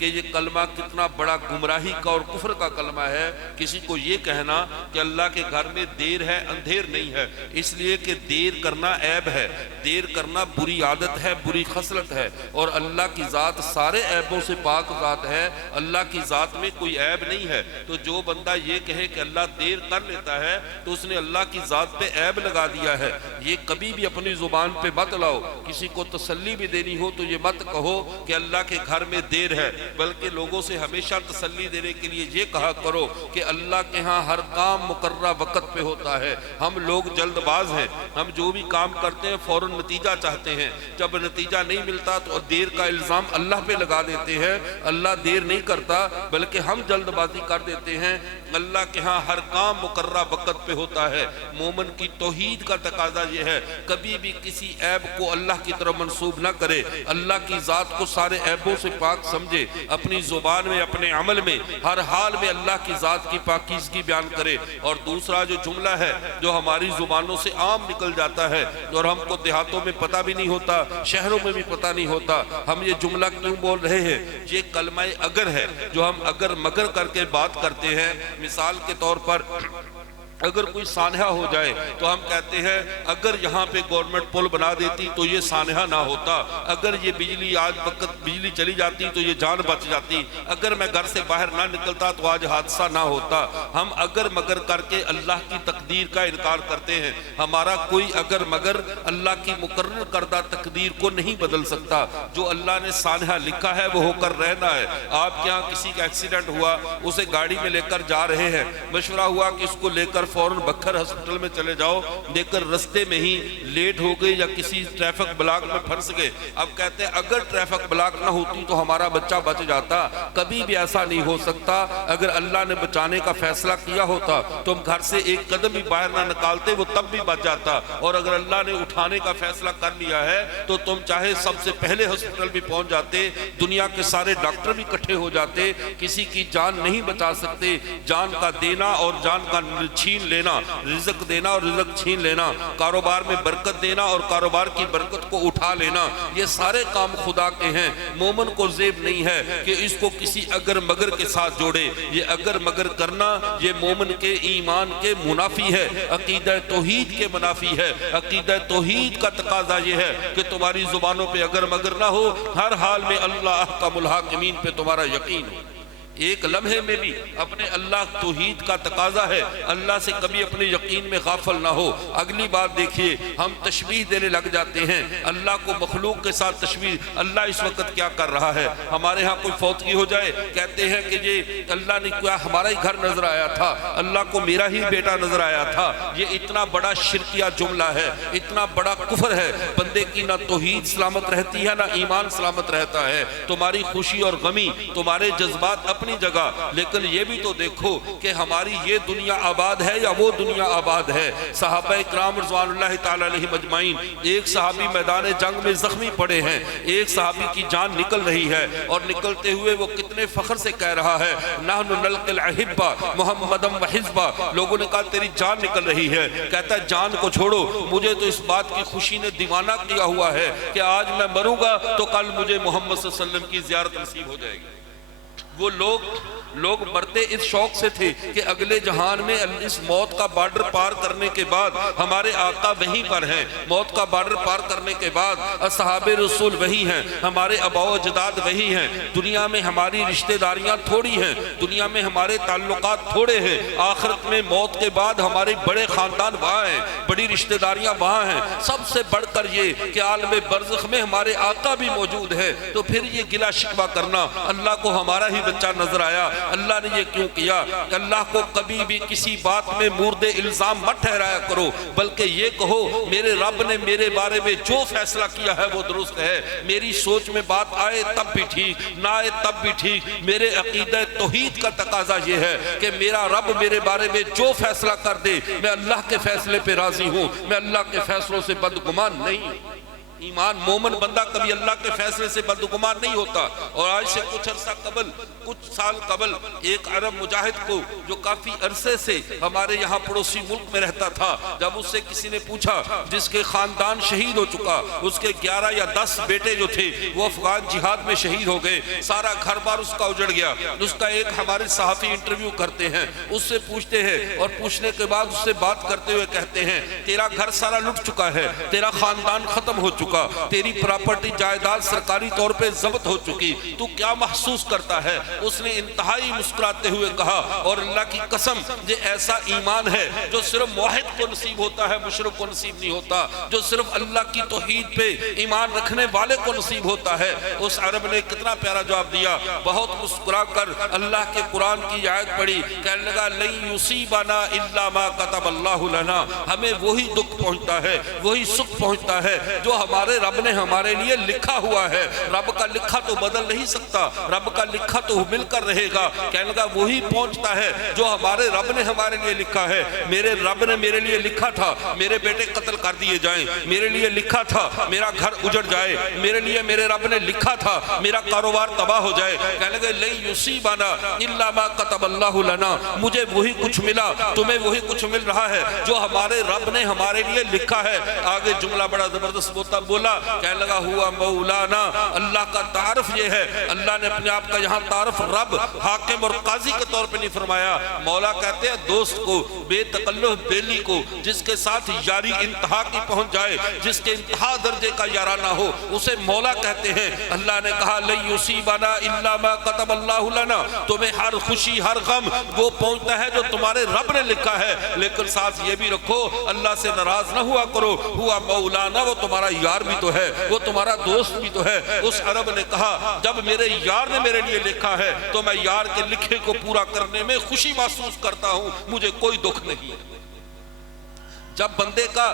کہ یہ کلمہ کتنا بڑا گمراہی کا اور کفر کا کلمہ ہے کسی کو یہ کہنا کہ اللہ کے گھر میں دیر ہے اندھیر نہیں ہے، اس لیے کہ دیر کرنا عیب ہے، دیر کرنا بری عادت ہے، بری خصلت ہے، اور اللہ کی ذات سارے عیبوں سے پاک ذات ہے، اللہ کی ذات میں کوئی عیب نہیں ہے۔ تو جو بندہ یہ کہے کہ اللہ دیر کر لیتا ہے تو اس نے اللہ کی ذات پہ عیب لگا دیا ہے۔ یہ کبھی بھی اپنی زبان پہ مت لاؤ، کسی کو تسلی بھی دینی ہو تو یہ مت کہو کہ اللہ کے گھر میں دیر ہے، بلکہ لوگوں سے ہمیشہ تسلی دینے کے لیے یہ کہا کرو کہ اللہ کے ہاں ہر کام مقررہ وقت پہ ہوتا ہے۔ ہم لوگ جلد باز ہیں، ہم جو بھی کام کرتے ہیں فوراً نتیجہ چاہتے ہیں، جب نتیجہ نہیں ملتا تو دیر کا الزام اللہ پہ لگا دیتے ہیں۔ اللہ دیر نہیں کرتا بلکہ ہم جلد بازی کر دیتے ہیں۔ اللہ کے ہاں ہر کام مقررہ وقت پہ ہوتا ہے۔ مومن کی توحید کا تقاضا یہ ہے کبھی بھی کسی عیب کو اللہ کی طرف منسوب نہ کرے، اللہ کی ذات کو سارے عیبوں سے پاک سمجھے، اپنی زبان میں اپنے عمل میں ہر حال میں اللہ کی ذات کی پاکیزگی بیان کرے۔ اور دوسرا جو جملہ ہے جو ہماری زبانوں سے عام نکل جاتا ہے اور ہم کو دیہاتوں میں پتہ بھی نہیں ہوتا، شہروں میں بھی پتہ نہیں ہوتا، ہم یہ جملہ کیوں بول رہے ہیں، یہ کلمہ اگر ہے جو ہم اگر مگر کر کے بات کرتے ہیں۔ مثال کے طور پر اگر کوئی سانحہ ہو جائے تو ہم کہتے ہیں اگر یہاں پہ گورنمنٹ پل بنا دیتی تو یہ سانحہ نہ ہوتا، اگر یہ بجلی آج وقت بجلی چلی جاتی تو یہ جان بچ جاتی، اگر میں گھر سے باہر نہ نکلتا تو آج حادثہ نہ ہوتا۔ ہم اگر مگر کر کے اللہ کی تقدیر کا انکار کرتے ہیں۔ ہمارا کوئی اگر مگر اللہ کی مقرر کردہ تقدیر کو نہیں بدل سکتا۔ جو اللہ نے سانحہ لکھا ہے وہ ہو کر رہنا ہے۔ آپ کے یہاں کسی کا ایکسیڈنٹ ہوا، اسے گاڑی میں لے کر جا رہے ہیں، مشورہ ہوا کہ اس کو لے کر فوراً بکھر ہسپتال میں چلے جاؤ، لیکن رستے میں ہی لیٹ ہو گئے یا کسی ٹریفک بلاک میں پھنس گئے۔ اب کہتے ہیں اگر ٹریفک بلاک نہ ہوتی تو ہمارا بچہ بچ جاتا۔ کبھی بھی ایسا نہیں ہو سکتا۔ اگر اللہ نے بچانے کا فیصلہ کیا ہوتا تو ہم گھر سے ایک قدم بھی باہر نہ نکالتے، وہ تب بھی بچ جاتا، اور اگر اللہ نے اٹھانے کا فیصلہ کر لیا ہے تو تم چاہے سب سے پہلے ہسپتال بھی پہنچ جاتے، دنیا کے سارے ڈاکٹر بھی اکٹھے ہو جاتے، کسی کی جان نہیں بچا سکتے۔ جان کا دینا اور جان کا چھین لینا، رزق دینا اور رزق چھین لینا، کاروبار میں برکت دینا اور کاروبار کی برکت کو اٹھا لینا، یہ سارے کام خدا کے ہیں۔ مومن کو زیب نہیں ہے کہ اس کو کسی اگر مگر کے ساتھ جوڑے۔ یہ اگر مگر کرنا یہ مومن کے ایمان کے منافی ہے، عقیدہ توحید کے منافی ہے۔ عقیدہ توحید کا تقاضا یہ ہے کہ تمہاری زبانوں پہ اگر مگر نہ ہو، ہر حال میں اللہ احکم الحاکمین پہ تمہارا یقین ہو۔ ایک لمحے میں بھی اپنے اللہ توحید کا تقاضا ہے، اللہ سے کبھی اپنے یقین میں غافل نہ ہو۔ اگلی بات دیکھیے، ہم تشبیہ دینے لگ جاتے ہیں اللہ کو مخلوق کے ساتھ تشبیہ۔ اللہ اس وقت کیا کر رہا ہے؟ ہمارے ہاں کوئی فوتگی ہو جائے کہتے ہیں کہ یہ اللہ نے کیا ہمارا ہی گھر نظر آیا تھا، اللہ کو میرا ہی بیٹا نظر آیا تھا۔ یہ اتنا بڑا شرکیہ جملہ ہے، اتنا بڑا کفر ہے۔ بندے کی نہ توحید سلامت رہتی ہے نہ ایمان سلامت رہتا ہے۔ تمہاری خوشی اور غمی، تمہارے جذبات اپنی جگہ، لیکن یہ بھی تو دیکھو کہ ہماری یہ دنیا آباد ہے یا وہ دنیا آباد ہے۔ صحابہ اکرام رضوان اللہ تعالی علیہ مجمعین، ایک صحابی میدان جنگ میں زخمی پڑے ہیں، ایک صحابی کی جان نکل رہی ہے، اور نکلتے ہوئے وہ کتنے فخر سے کہہ رہا ہے نحن نلقی الاحبہ محمدم وحزبہ۔ لوگوں نے کہا تیری جان نکل رہی ہے، کہتا ہے جان کو چھوڑو، مجھے تو اس بات کی خوشی نے دیوانہ کیا ہوا ہے کہ آج میں مروں گا تو کل مجھے محمد صلی اللہ علیہ وسلم کی زیارت نصیب ہو جائے گی۔ وہ لوگ مرتے اس شوق سے تھے کہ اگلے جہان میں اس موت کا بارڈر پار کرنے کے بعد ہمارے آقا وہیں پر ہیں، موت کا بارڈر پار کرنے کے بعد اصحاب رسول وہی ہیں، ہمارے آباء و اجداد وہی ہیں۔ دنیا میں ہماری رشتہ داریاں تھوڑی ہیں، دنیا میں ہمارے تعلقات تھوڑے ہیں، آخرت میں موت کے بعد ہمارے بڑے خاندان وہاں ہیں، بڑی رشتہ داریاں وہاں ہیں۔ سب سے بڑھ کر یہ کہ عالم برزخ میں ہمارے آقا بھی موجود ہے، تو پھر یہ گلہ شکوہ کرنا اللہ کو ہمارا ہی بچہ نظر آیا، اللہ نے یہ کیوں کیا؟ اللہ کو کبھی بھی کسی بات میں مورد الزام مت ٹھہرایا کرو، بلکہ یہ کہو میرے رب نے میرے بارے میں جو فیصلہ کیا ہے وہ درست ہے۔ میری سوچ میں بات آئے تب بھی ٹھیک، نہ آئے تب بھی ٹھیک۔ میرے عقیدہ توحید کا تقاضا یہ ہے کہ میرا رب میرے بارے میں جو فیصلہ کر دے میں اللہ کے فیصلے پہ راضی ہوں، میں اللہ کے فیصلوں سے بدگمان نہیں ہوں۔ ایمان مومن بندہ کبھی اللہ کے فیصلے سے بدگمان نہیں ہوتا. اور آج سے کچھ عرصہ قبل، کچھ سال قبل، ایک عرب مجاہد کو جو کافی عرصے سے ہمارے یہاں پڑوسی ملک میں رہتا تھا، جب اس سے کسی نے پوچھا، جس کے خاندان شہید ہو چکا، اس کے 11 یا 10 بیٹے جو تھے وہ افغان جہاد میں شہید ہو گئے، سارا گھر بار اس کا اجڑ گیا. اس کا ایک ہمارے صحافی انٹرویو کرتے ہیں، اس سے پوچھتے ہیں، اور پوچھنے کے بعد اس سے بات کرتے ہوئے کہتے ہیں تیرا گھر سارا لٹ چکا ہے، تیرا خاندان ختم ہو چکا، تیری پراپرٹی جائیداد سرکاری طور پہ ضبط ہو چکی، تو کیا محسوس کرتا ہے؟ اس نے انتہائی مسکراتے ہوئے کہا، اور اللہ کی قسم یہ ایسا ایمان ہے جو صرف موحد کو نصیب ہوتا ہے، مشرک کو نصیب نہیں ہوتا، جو صرف اللہ کی توحید پہ ایمان رکھنے والے کو نصیب ہوتا ہے. اس عرب نے کتنا پیارا جواب دیا، بہت مسکرا کر اللہ کے قرآن کی آیت پڑھی، کہنے لگا لن یصیبنا الا ما کتب اللہ لنا، ہمیں وہی دکھ پہنچتا ہے، وہی سکھ پہنچتا ہے جو ہمارے رب نے ہمارے لیے لکھا ہوا ہے. رب کا لکھا تو بدل نہیں سکتا، رب کا لکھا تو مل کر رہے گا. کہنے لگا وہی پہنچتا ہے جو ہمارے رب نے ہمارے لیے لکھا ہے. میرے رب نے میرے لیے لکھا تھا میرے بیٹے قتل کر دیے جائیں، میرے لیے لکھا تھا میرا گھر اجڑ جائے، میرے لیے میرے رب نے لکھا تھا میرا کاروبار تباہ ہو جائے. کہنے لگے لن یصیبنا الا ما کتب اللہ لنا، مجھے وہی کچھ ملا، تمہیں وہی کچھ مل رہا ہے جو ہمارے رب نے ہمارے لیے لکھا ہے. آگے جملہ بڑا زبردست بولا، کہنے لگا ہوا مولانا، اللہ کا تعارف یہ ہے. اللہ نے اپنے آپ کا یہاں تعارف رب، حاکم اور قاضی کے طور پہ نہیں فرمایا. مولا کہتے ہیں دوست کو، بے تکلف بیلی کو، جس کے ساتھ یاری انتہا کی پہنچ جائے، جس کے انتہا درجے کا یارانہ ہو، اسے مولا کہتے ہیں. اللہ نے کہا لن یصیبنا الا ما کتب اللہ لنا، تمہیں ہر خوشی ہر غم وہ پہنچتا ہے جو تمہارے رب نے لکھا ہے. لیکن ساتھ یہ بھی رکھو اللہ سے ناراض نہ ہوا کرو، ہوا مولانا، وہ تمہارا یار بھی تو ہے، وہ تمہارا دوست بھی تو ہے. اس عرب نے کہا جب میرے یار نے میرے لیے لکھا ہے تو میں یار کے لکھے کو پورا کرنے میں خوشی محسوس کرتا ہوں، مجھے کوئی دکھ نہیں. جب بندے کا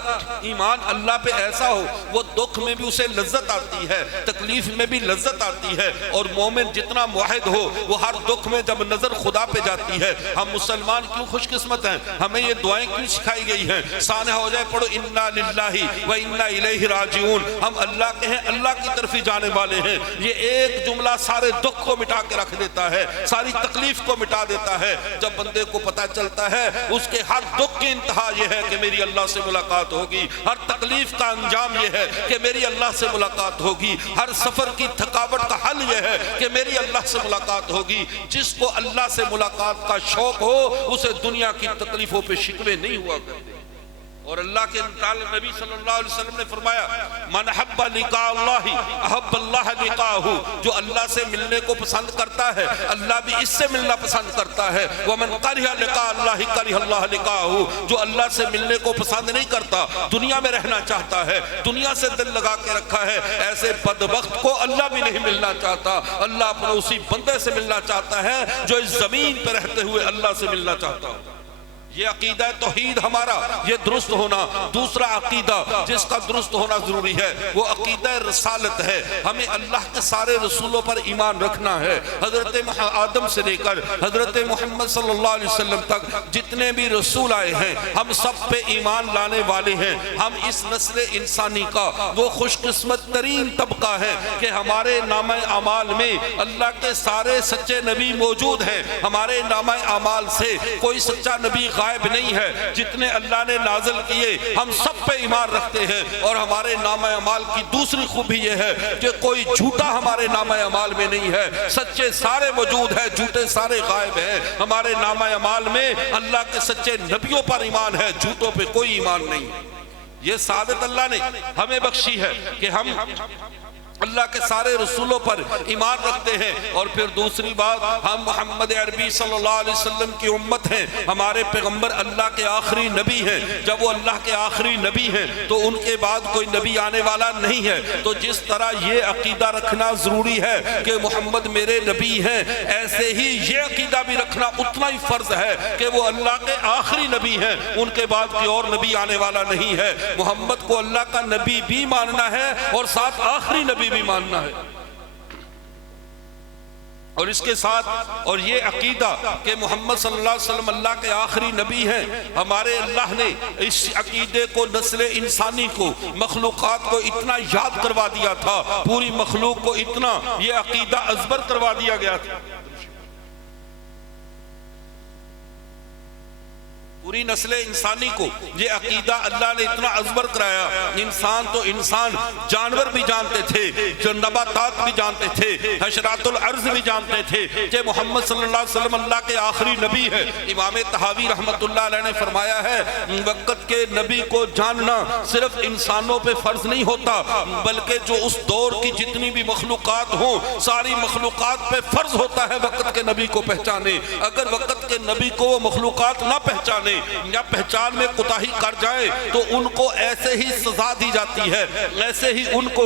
ایمان اللہ پہ ایسا ہو، وہ دکھ میں بھی اسے لذت آتی ہے، تکلیف میں بھی لذت آتی ہے. اور مومن جتنا موحد ہو وہ ہر دکھ میں جب نظر خدا پہ جاتی ہے. ہم مسلمان کیوں خوش قسمت ہیں، ہمیں یہ دعائیں کیوں سکھائی گئی ہیں؟ سانحہ ہو جائے پڑھو انا للہ و انا الیہ راجعون، ہم اللہ کے ہیں، اللہ کی طرف ہی جانے والے ہیں. یہ ایک جملہ سارے دکھ کو مٹا کے رکھ دیتا ہے، ساری تکلیف کو مٹا دیتا ہے. جب بندے کو پتہ چلتا ہے اس کے ہر دکھ کی انتہا یہ ہے کہ میری اللہ سے ملاقات ہوگی، ہر تکلیف کا انجام یہ ہے کہ میری اللہ سے ملاقات ہوگی، ہر سفر کی تھکاوٹ کا حل یہ ہے کہ میری اللہ سے ملاقات ہوگی. جس کو اللہ سے ملاقات کا شوق ہو اسے دنیا کی تکلیفوں پہ شکوے نہیں ہوا کرتے. اور اللہ کے نبی صلی اللہ علیہ وسلم نے فرمایا من حب لقاء اللہ احب اللہ لقاءہ، جو اللہ سے ملنے کو پسند کرتا ہے اللہ بھی اس سے ملنا پسند کرتا ہے. ومن کرہ لقاء اللہ کرہ اللہ لقاءہ، جو اللہ سے ملنے کو پسند نہیں کرتا، دنیا میں رہنا چاہتا ہے، دنیا سے دل لگا کے رکھا ہے، ایسے بدبخت کو اللہ بھی نہیں ملنا چاہتا. اللہ اپنے اسی بندے سے ملنا چاہتا ہے جو اس زمین پہ رہتے ہوئے اللہ سے ملنا چاہتا ہو. یہ عقیدہ توحید ہمارا یہ درست ہونا. دوسرا عقیدہ جس کا درست ہونا ضروری ہے وہ عقیدہ رسالت ہے. ہمیں اللہ کے سارے رسولوں پر ایمان رکھنا ہے. حضرت آدم سے لے کر حضرت محمد صلی اللہ علیہ وسلم تک جتنے بھی رسول آئے ہیں ہم سب پہ ایمان لانے والے ہیں. ہم اس نسل انسانی کا وہ خوش قسمت ترین طبقہ ہے کہ ہمارے نامہ اعمال میں اللہ کے سارے سچے نبی موجود ہیں. ہمارے نامہ اعمال سے کوئی سچا نبی غائب نہیں ہے. جتنے اللہ نے نازل کیے ہم سب پہ ایمان رکھتے ہیں. اور ہمارے نامہ اعمال کی دوسری خوبی یہ ہے کہ کوئی جھوٹا ہمارے نامہ اعمال میں نہیں ہے. سچے سارے موجود ہیں، جھوٹے سارے غائب ہیں. ہمارے نامہ اعمال میں اللہ کے سچے نبیوں پر ایمان ہے، جھوٹوں پہ کوئی ایمان نہیں. یہ سعادت اللہ نے ہمیں بخشی ہے کہ ہم اللہ کے سارے رسولوں پر ایمان رکھتے ہیں. اور پھر دوسری بات، ہم محمد عربی صلی اللہ علیہ وسلم کی امت ہیں. ہمارے پیغمبر اللہ کے آخری نبی ہیں. جب وہ اللہ کے آخری نبی ہیں تو ان کے بعد کوئی نبی آنے والا نہیں ہے. تو جس طرح یہ عقیدہ رکھنا ضروری ہے کہ محمد میرے نبی ہیں، ایسے ہی یہ عقیدہ بھی رکھنا اتنا ہی فرض ہے کہ وہ اللہ کے آخری نبی ہیں، ان کے بعد کوئی اور نبی آنے والا نہیں ہے. محمد کو اللہ کا نبی بھی ماننا ہے اور ساتھ آخری نبی بھی ماننا ہے. اور اس کے ساتھ اور یہ عقیدہ کہ محمد صلی اللہ علیہ وسلم اللہ کے آخری نبی ہیں، ہمارے اللہ نے اس عقیدے کو نسل انسانی کو، مخلوقات کو اتنا یاد کروا دیا تھا، پوری مخلوق کو اتنا یہ عقیدہ ازبر کروا دیا گیا تھا، پوری نسل انسانی کو یہ عقیدہ اللہ نے اتنا ازبر کرایا۔ انسان تو انسان، جانور بھی جانتے تھے، جو نباتات بھی جانتے تھے، حشرات الارض بھی جانتے تھے کہ محمد صلی اللہ علیہ وسلم اللہ کے آخری نبی ہے۔ امام طحاوی رحمت اللہ علیہ نے فرمایا ہے وقت کے نبی کو جاننا صرف انسانوں پہ فرض نہیں ہوتا، بلکہ جو اس دور کی جتنی بھی مخلوقات ہوں ساری مخلوقات پہ فرض ہوتا ہے وقت کے نبی کو پہچانے۔ اگر وقت کے نبی کو وہ مخلوقات نہ پہچانے یا پہچان میں کوتاہی کر جائے تو ان کو ایسے ہی سزا دی جاتی ہے، ایسے ہی ان کو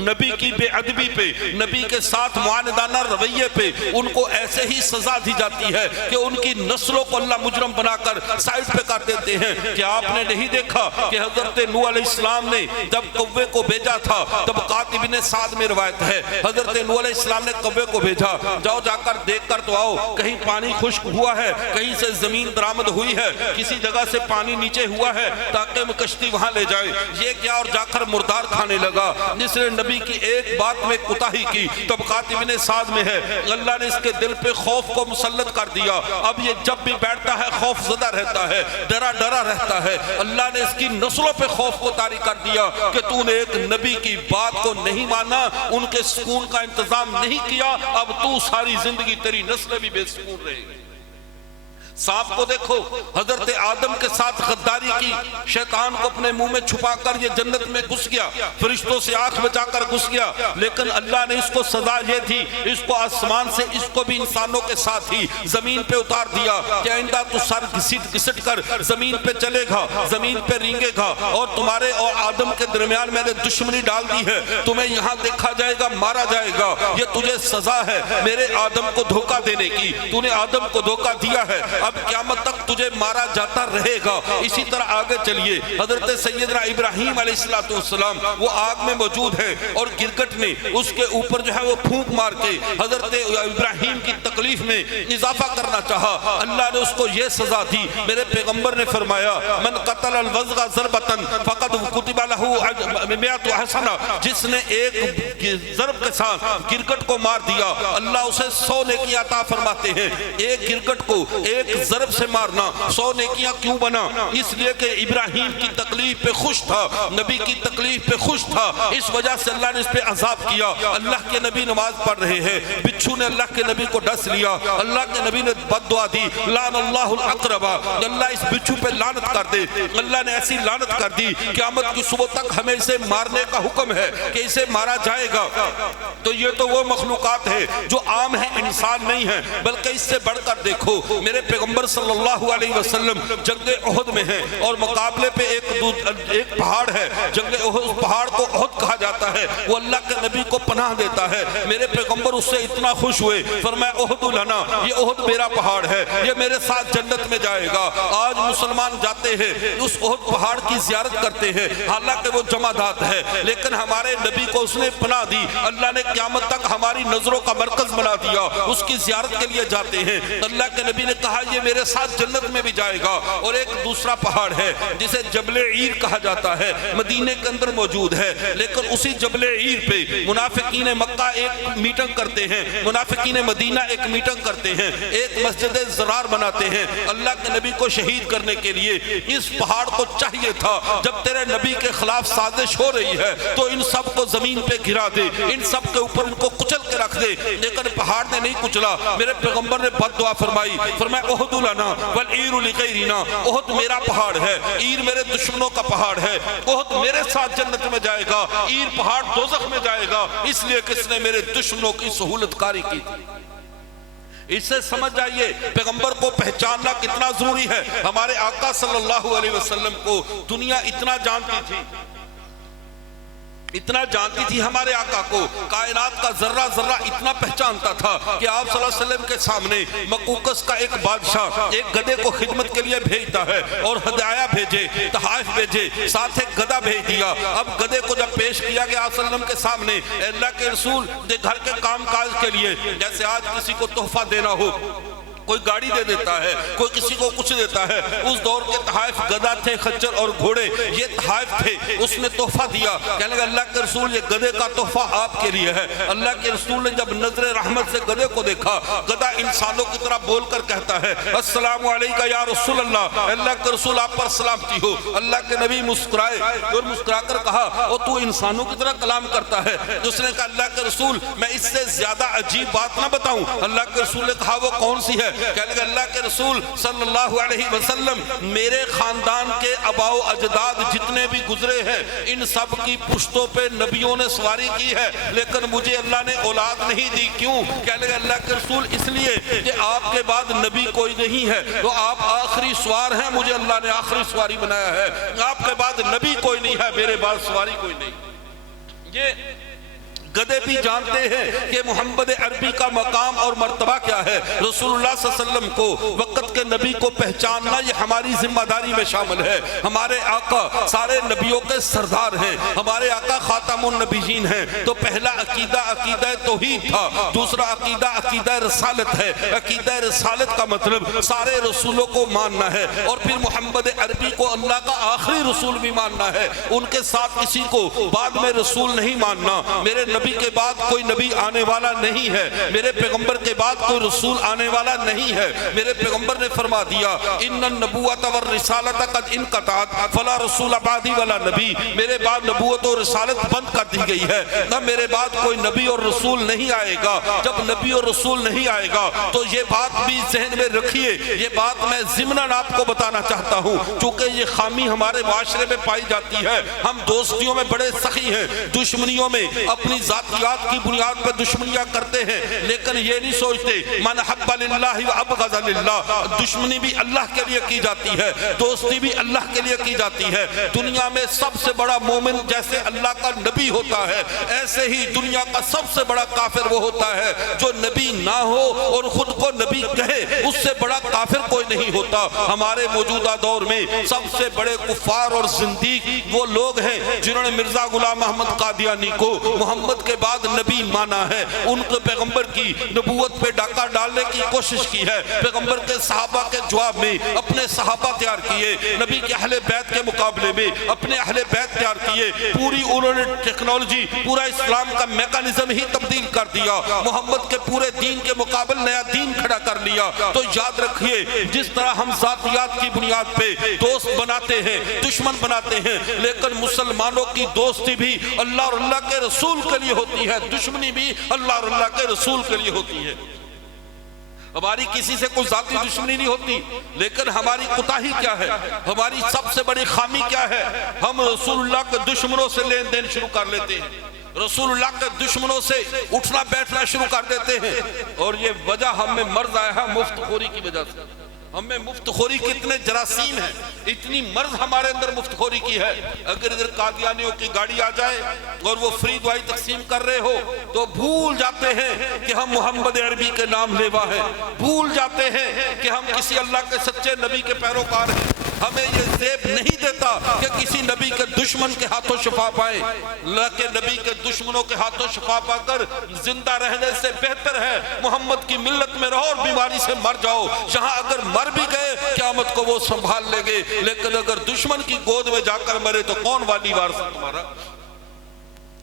نبی کی بے ادبی پہ، نبی کے ساتھ معاندانہ رویے پہ ان کو ایسے ہی سزا دی جاتی ہے کہ ان کی نسلوں کو اللہ مجرم بنا کر سائڈ پہ کر دیتے ہیں۔ کہ آپ نے نہیں دیکھا کہ حضرت نوح علیہ السلام نے جب کوے کو بھیجا تھا، تب قاتب ابن سعد میں روایت ہے حضرت نوح علیہ السلام نے کوے کو بھیجا، جاؤ جا کر دیکھ کر تو آؤ، کہیں پانی خشک ہوا ہے، کہیں سے زمین درآمد ہوئی ہے، کسی جگہ سے پانی نیچے ہوا ہے تاکہ کشتی وہاں لے جائے۔ یہ کیا، اور جا کر مردار کھانے لگا۔ جس نے نبی کی ایک بات میں کوتاہی کی، طبقات ابن سعد میں ہے، اللہ نے اس کے دل پہ خوف کو مسلط کر دیا۔ اب یہ جب بھی بیٹھتا ہے خوف زدہ رہتا ہے، ڈرا ڈرا رہتا ہے۔ اللہ نے اس کی نسلوں پہ خوف کو طاری کر دیا کہ تو نے ایک نبی کی بات کو نہیں مانا، ان کے سکون کا انتظام نہیں کیا، اب تو ساری زندگی تیری نسلیں بھی بے سکون رہے گی۔ سانپ کو دیکھو، حضرت آدم کے ساتھ غداری کی، شیطان کو اپنے منہ میں چھپا کر یہ جنت میں گھس گیا، فرشتوں سے آنکھ بچا کر گھس گیا، لیکن اللہ نے اس کو سزا یہ تھی، اس کو آسمان سے اس کو بھی انسانوں کے ساتھ ہی زمین پہ اتار دیا کہ آئندہ تو سر گھسٹ کر زمین پہ چلے گا، زمین پہ رینگے گا، اور تمہارے اور آدم کے درمیان میں نے دشمنی ڈال دی ہے، تمہیں یہاں دیکھا جائے گا، مارا جائے گا، یہ تجھے سزا ہے میرے آدم کو دھوکہ دینے کی، تو نے آدم کو دھوکہ دیا ہے، اب قیامت تک تجھے مارا جاتا رہے گا۔ اسی طرح آگے چلیے، حضرت سیدنا ابراہیم علیہ السلام وہ آگ میں موجود ہے، اور گرگٹ نے اس کے اوپر جو ہے وہ پھونک مار کے حضرت ابراہیم کی تکلیف میں اضافہ کرنا چاہا، اللہ نے اس کو یہ سزا دی۔ میرے پیغمبر نے فرمایا من قتل الوزغ ضربتن فقد کتب له 100 حسنہ، جس نے ایک ضرب کے ساتھ گرگٹ کو مار دیا اللہ اسے 100 نیکیاں عطا فرماتے ہیں۔ ایک گرگٹ کو ایک ضرب سے مارنا 100 نیکیاں کیوں بنا؟ اس لیے کہ ابراہیم کی تکلیف پہ خوش تھا، نبی کی تکلیف پہ خوش تھا، اس وجہ سے اللہ نے اس پہ عذاب کیا۔ اللہ کے نبی نماز پڑھ رہے ہیں، بچھو نے اللہ کے نبی کو ڈس لیا، اللہ کے نبی نے بد دعا دی لعن اللہ الاقربا، اللہ اس بچھو پہ لعنت کر دے۔ اللہ نے ایسی لعنت کر دی قیامت کی صبح تک ہمیں اسے مارنے کا حکم ہے کہ اسے مارا جائے گا۔ تو یہ تو وہ مخلوقات ہے جو عام ہیں، انسان نہیں ہیں، بلکہ اس سے بڑھ کر دیکھو میرے پیغمبر صلی اللہ علیہ وسلم جنگ احد میں ہیں، اور مقابلے پہ ایک پہاڑ ہے، جنگ احد، اس پہاڑ کو احد کہا جاتا ہے، وہ اللہ کے نبی کو پناہ دیتا ہے۔ میرے پیغمبر اس سے اتنا خوش ہوئے، فرمایا احد لنا، یہ احد میرا پہاڑ ہے، یہ میرے ساتھ جنت میں جائے گا۔ آج مسلمان جاتے ہیں اس احد پہاڑ کی زیارت کرتے ہیں، حالانکہ وہ جمادات ہے، لیکن ہمارے نبی کو اس نے پناہ دی، اللہ نے قیامت تک ہماری نظروں کا مرکز بنا دیا، اس کی زیارت کے لیے جاتے ہیں۔ اللہ کے نبی نے کہا یہ میرے ساتھ جنت میں بھی جائے گا۔ اور ایک دوسرا پہاڑ ہے جسے جبل عیر کہا جاتا ہے، مدینے کے اندر موجود ہے، لیکن اسی جبل عیر پہ منافقین مکہ ایک میٹنگ کرتے ہیں، منافقین مدینہ ایک میٹنگ کرتے ہیں، ایک مسجد زرار بناتے ہیں اللہ کے نبی کو شہید کرنے کے لیے۔ اس پہاڑ کو چاہیے تھا جب تیرے نبی کے خلاف سازش ہو رہی ہے تو ان سب کو زمین پہ گرا دے، ان سب کے اوپر ان کو کچل کے رکھ دے، لیکن پہاڑ نے نہیں کچلا۔ میرے پیغمبر نے بد دعا فرمائی، فرمایا احد لنا والعیر لغیرنا، احد میرا پہاڑ ہے، عیر میرے دشمنوں کا پہاڑ ہے، احد میرے ساتھ جنت میں جائے گا، عیر پہاڑ دوزخ میں جائے گا، اس لیے کس نے میرے دشمنوں کی سہولت کاری کی تھی۔ اس سے سمجھ جائیے پیغمبر کو پہچاننا کتنا ضروری ہے۔ ہمارے آقا صلی اللہ علیہ وسلم کو دنیا اتنا جانتی تھی، اتنا جانتی تھی ہمارے آقا کو، کائنات کا ذرہ ذرہ اتنا پہچانتا تھا کہ آپ صلی اللہ علیہ وسلم کے سامنے مقوقس کا ایک بادشاہ ایک گدے کو خدمت کے لیے بھیجتا ہے، اور ہدایہ بھیجے، تحائف بھیجے، ساتھ ایک گدہ بھیج دیا۔ اب گدے کو جب پیش کیا گیا آپ صلی اللہ علیہ وسلم کے سامنے، اے اللہ کے رسول، گھر کے کام کاج کے لیے، جیسے آج کسی کو تحفہ دینا ہو، کوئی گاڑی دے دیتا ہے، کوئی کسی کو کچھ دیتا ہے، اس دور کے تحائف گدہ تھے، خچر اور گھوڑے، یہ تحائف تھے۔ اس نے تحفہ دیا، کہنے لگا اللہ کے رسول یہ گدے کا تحفہ آپ کے لیے ہے۔ اللہ کے رسول نے جب نظر رحمت سے گدے کو دیکھا، گدہ انسانوں کی طرح بول کر کہتا ہے السلام علیکہ یا رسول اللہ، اللہ کے رسول آپ پر سلامتی ہو۔ اللہ کے نبی مسکرائے اور مسکرا کر کہا او تو انسانوں کی طرح کلام کرتا ہے؟ اس نے کہا اللہ کے رسول میں اس سے زیادہ عجیب بات نہ بتاؤں؟ اللہ کے رسول نے کہا وہ کون سی ہے؟ کہنے لگا اللہ کے رسول صلی اللہ علیہ وسلم میرے خاندان کے آباء و اجداد جتنے بھی گزرے ہیں ان سب کی پشتوں پہ نبیوں نے سواری کی ہے، لیکن مجھے اللہ نے اولاد نہیں دی۔ کیوں؟ کہنے لگا اللہ کے رسول اس لیے کہ آپ کے بعد نبی کوئی نہیں ہے، تو آپ آخری سوار ہیں، مجھے اللہ نے آخری سواری بنایا ہے۔ آپ کے بعد نبی کوئی نہیں ہے، میرے بعد سواری کوئی نہیں۔ یہ گدے بھی جانتے ہیں کہ محمد عربی کا مقام اور مرتبہ کیا ہے۔ رسول اللہ صلی اللہ علیہ وسلم کو، وقت کے نبی کو پہچاننا یہ ہماری ذمہ داری میں شامل ہے۔ ہمارے آقا سارے نبیوں کے سردار ہیں، ہمارے آقا خاتم النبیین ہیں، تو پہلا عقیدہ عقیدہ توحید تھا، دوسرا عقیدہ عقیدہ رسالت ہے۔ عقیدہ رسالت کا مطلب سارے رسولوں کو ماننا ہے، اور پھر محمد عربی کو اللہ کا آخری رسول بھی ماننا ہے، ان کے ساتھ کسی کو بعد میں رسول نہیں ماننا۔ میرے نبی کے بعد کوئی نبی آنے والا نہیں ہے، میرے پیغمبر کے بعد کوئی رسول آنے والا نہیں ہے۔ میرے پیغمبر نے فرما دیا ان النبوۃ والرسالۃ قد انقطعت فلا رسول بعدی ولا نبی، میرے بعد نبوت اور رسالت بند کر دی گئی ہے، نہ میرے بعد کوئی نبی اور رسول نہیں آئے گا۔ جب نبی اور رسول نہیں آئے گا تو یہ بات بھی ذہن میں رکھیے، یہ بات میں ضمناً آپ کو بتانا چاہتا ہوں، چونکہ یہ خامی ہمارے معاشرے میں پائی جاتی ہے۔ ہم دوستیوں میں بڑے سخی ہیں، دشمنیوں میں اپنی ذاتیات کی بنیاد پر دشمنیاں کرتے ہیں، لیکن یہ نہیں سوچتے من حب للہ و ابغض للہ، دشمنی بھی اللہ کے لیے کی جاتی ہے، دوستی بھی اللہ کے لیے کی جاتی ہے۔ دنیا میں سب سے بڑا مومن جیسے اللہ کا نبی ہوتا ہے، ایسے ہی دنیا کا سب سے بڑا کافر وہ ہوتا ہے جو نبی نہ ہو اور خود کو نبی کہے، اس سے بڑا کافر کوئی نہیں ہوتا۔ ہمارے موجودہ دور میں سب سے بڑے کفار اور زندیق وہ لوگ ہیں جنہوں نے مرزا غلام محمد قادیانی کو محمد کے بعد نبی مانا ہے، ان کے پیغمبر کی نبوت پہ ڈاکہ ڈالنے کی کوشش کی ہے، پیغمبر کے صحابہ کے جواب میں اپنے صحابہ تیار کیے، نبی کے اہل بیت کے مقابلے میں اپنے اہل بیت تیار کیے، پوری انہوں نے ٹیکنالوجی، پورا اسلام کا میکانزم ہی تبدیل کر دیا، محمد کے پورے دین کے مقابل نیا دین کھڑا کر لیا۔ تو یاد رکھیے جس طرح ہم ذاتیات کی بنیاد پہ دوست بناتے ہیں، دشمن بناتے ہیں، لیکن مسلمانوں کی دوستی بھی اللہ اور اللہ کے رسول کے لیے ہوتی ہے، دشمنی بھی اللہ اور اللہ کے رسول کے لیے ہوتی ہے۔ ہماری کسی سے کوئی ذاتی دشمنی نہیں ہوتی، لیکن ہماری کوتاہی کیا ہے، ہماری سب سے بڑی خامی کیا ہے؟ ہم رسول اللہ کے دشمنوں سے لین دین شروع کر لیتے ہیں، رسول اللہ کے دشمنوں سے اٹھنا بیٹھنا شروع کر دیتے ہیں، اور یہ وجہ ہم میں مرض آیا ہے مفت خوری کی وجہ سے۔ ہم میں مفت خوری کتنے جراثیم ہیں، اتنی مرض ہمارے اندر مفت خوری کی ہے۔ اگر ادھر قادیانیوں کی گاڑی آ جائے اور وہ فری دوائی تقسیم کر رہے ہو تو بھول جاتے ہیں کہ ہم محمد عربی کے نام لیوا ہیں، بھول جاتے ہیں کہ ہم کسی اللہ کے سچے نبی کے پیروکار ہیں۔ ہمیں یہ زیب نہیں دیتا کہ کسی نبی کے دشمن کے ہاتھوں شفا پائے، اللہ کے نبی کے دشمنوں کے ہاتھوں شفا پا کر زندہ رہنے سے بہتر ہے محمد کی ملت میں رہو اور بیماری سے مر جاؤ، جہاں اگر مر بھی گئے قیامت کو وہ سنبھال لے گے، لیکن اگر دشمن کی گود میں جا کر مرے تو کون والی وارث تمہارا؟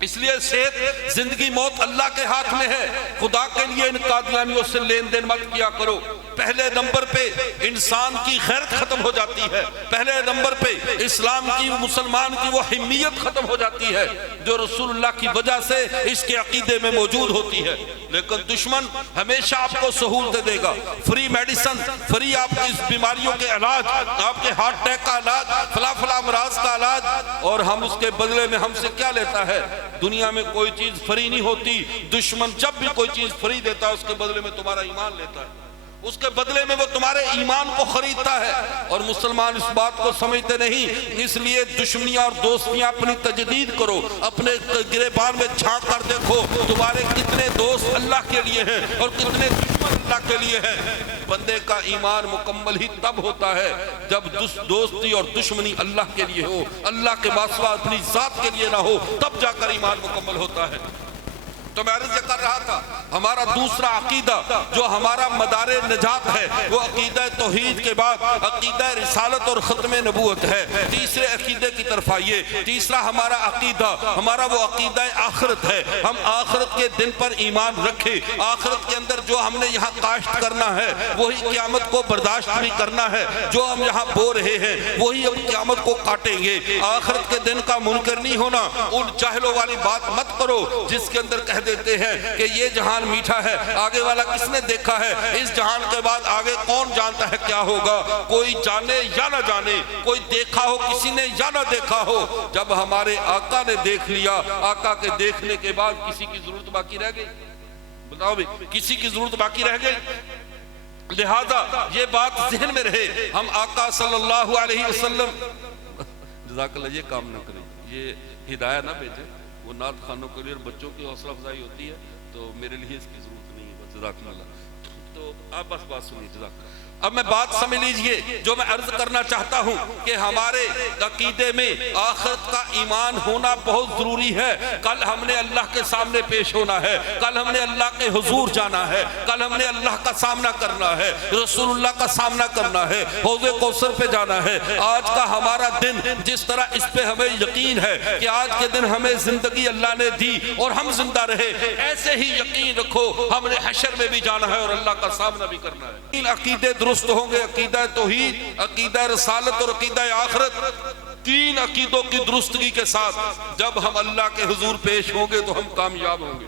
اس لیے صحت زندگی موت اللہ کے ہاتھ میں ہے، خدا کے لیے ان قادیانیوں سے لین دین مت کیا کرو۔ پہلے نمبر پہ انسان کی غیرت ختم ہو جاتی ہے، پہلے نمبر پہ اسلام کی مسلمان کی وہ حمیت ختم ہو جاتی ہے جو رسول اللہ کی وجہ سے اس کے عقیدے میں موجود ہوتی ہے۔ لیکن دشمن ہمیشہ آپ کو سہولت دے گا، فری میڈیسن، فری آپ کی بیماریوں کے علاج، آپ کے ہارٹ اٹیک کا علاج، فلاں فلاں امراض کا علاج، اور ہم اس کے بدلے میں ہم سے کیا لیتا ہے؟ دنیا میں کوئی چیز فری نہیں ہوتی، دشمن جب بھی کوئی چیز فری دیتا ہے اس کے بدلے میں تمہارا ایمان لیتا ہے۔ اس کے بدلے میں وہ تمہارے ایمان کو خریدتا ہے، اور مسلمان اس بات کو سمجھتے نہیں۔ اس لیے دشمنیاں اور دوستیاں اپنی تجدید کرو، اپنے گریبان میں جھانک کر دیکھو تمہارے کتنے دوست اللہ کے لیے ہیں اور کتنے دشمن اللہ کے لیے ہیں۔ بندے کا ایمان مکمل ہی تب ہوتا ہے جب دوستی اور دشمنی اللہ کے لیے ہو، اللہ کے سوا اپنی ذات کے لیے نہ ہو، تب جا کر ایمان مکمل ہوتا ہے۔ تو میں عرض کر رہا تھا ہمارا دوسرا عقیدہ جو ہمارا مدار نجات ہے وہ عقیدہ توحید کے بعد عقیدہ رسالت اور ختم نبوت ہے۔ تیسرے عقیدے کی طرف آئیے۔ تیسرا ہمارا عقیدہ وہ عقیدہ آخرت ہے۔ ہم آخرت کے دن پر ایمان رکھیں، آخرت کے اندر جو ہم نے یہاں کاشت کرنا ہے وہی قیامت کو برداشت بھی کرنا ہے، جو ہم یہاں بو رہے ہیں وہی ہم قیامت کو کاٹیں گے۔ آخرت کے دن کا منکر نہیں ہونا۔ ان جاہلوں والی بات مت کرو جس کے اندر کہہ دیتے ہیں کہ یہ جہان میٹھا ہے، آگے والا کس نے دیکھا ہے، اس جہان کے بعد آگے کون جانتا ہے کیا ہوگا۔ کوئی جانے یا نہ جانے، کوئی دیکھا ہو کسی نے یا نہ دیکھا ہو، جب ہمارے آقا نے دیکھ لیا، آقا کے دیکھنے کے بعد کسی کی ضرورت باقی رہ گئی؟ بتاؤ بھی کسی کی ضرورت باقی رہ گئی؟ لہذا یہ بات ذہن میں رہے، ہم آقا صلی اللہ علیہ وسلم جزاک اللہ یہ کام نہ کریں، یہ ہدایہ نہ بھیجیں، وہ نعت خانوں کے لیے اور بچوں کی حوصلہ افزائی ہوتی ہے، تو میرے لیے اس کی ضرورت نہیں ہے۔ جزاک اللہ۔ تو آپ بس بات سنیے، جزاک اللہ۔ اب میں بات سمجھ لیجئے جو میں عرض کرنا چاہتا ہوں کہ ہمارے عقیدے میں آخرت کا ایمان ہونا بہت ضروری ہے۔ کل ہم نے اللہ کے سامنے پیش ہونا ہے، کل ہم نے اللہ کے حضور جانا ہے، کل ہم نے اللہ کا سامنا کرنا ہے، رسول اللہ کا سامنا کرنا ہے، حوض کوثر پہ جانا ہے۔ آج کا ہمارا دن جس طرح اس پہ ہمیں یقین ہے کہ آج کے دن ہمیں زندگی اللہ نے دی اور ہم زندہ رہے، ایسے ہی یقین رکھو ہم نے حشر میں بھی جانا ہے اور اللہ کا سامنا بھی کرنا ہے۔ تین عقیدے درست ہوں گے، عقیدہ توحید، عقیدہ رسالت اور عقیدہ آخرت۔ تین عقیدوں کی درستگی کے ساتھ جب ہم اللہ کے حضور پیش ہوں گے تو ہم کامیاب ہوں گے۔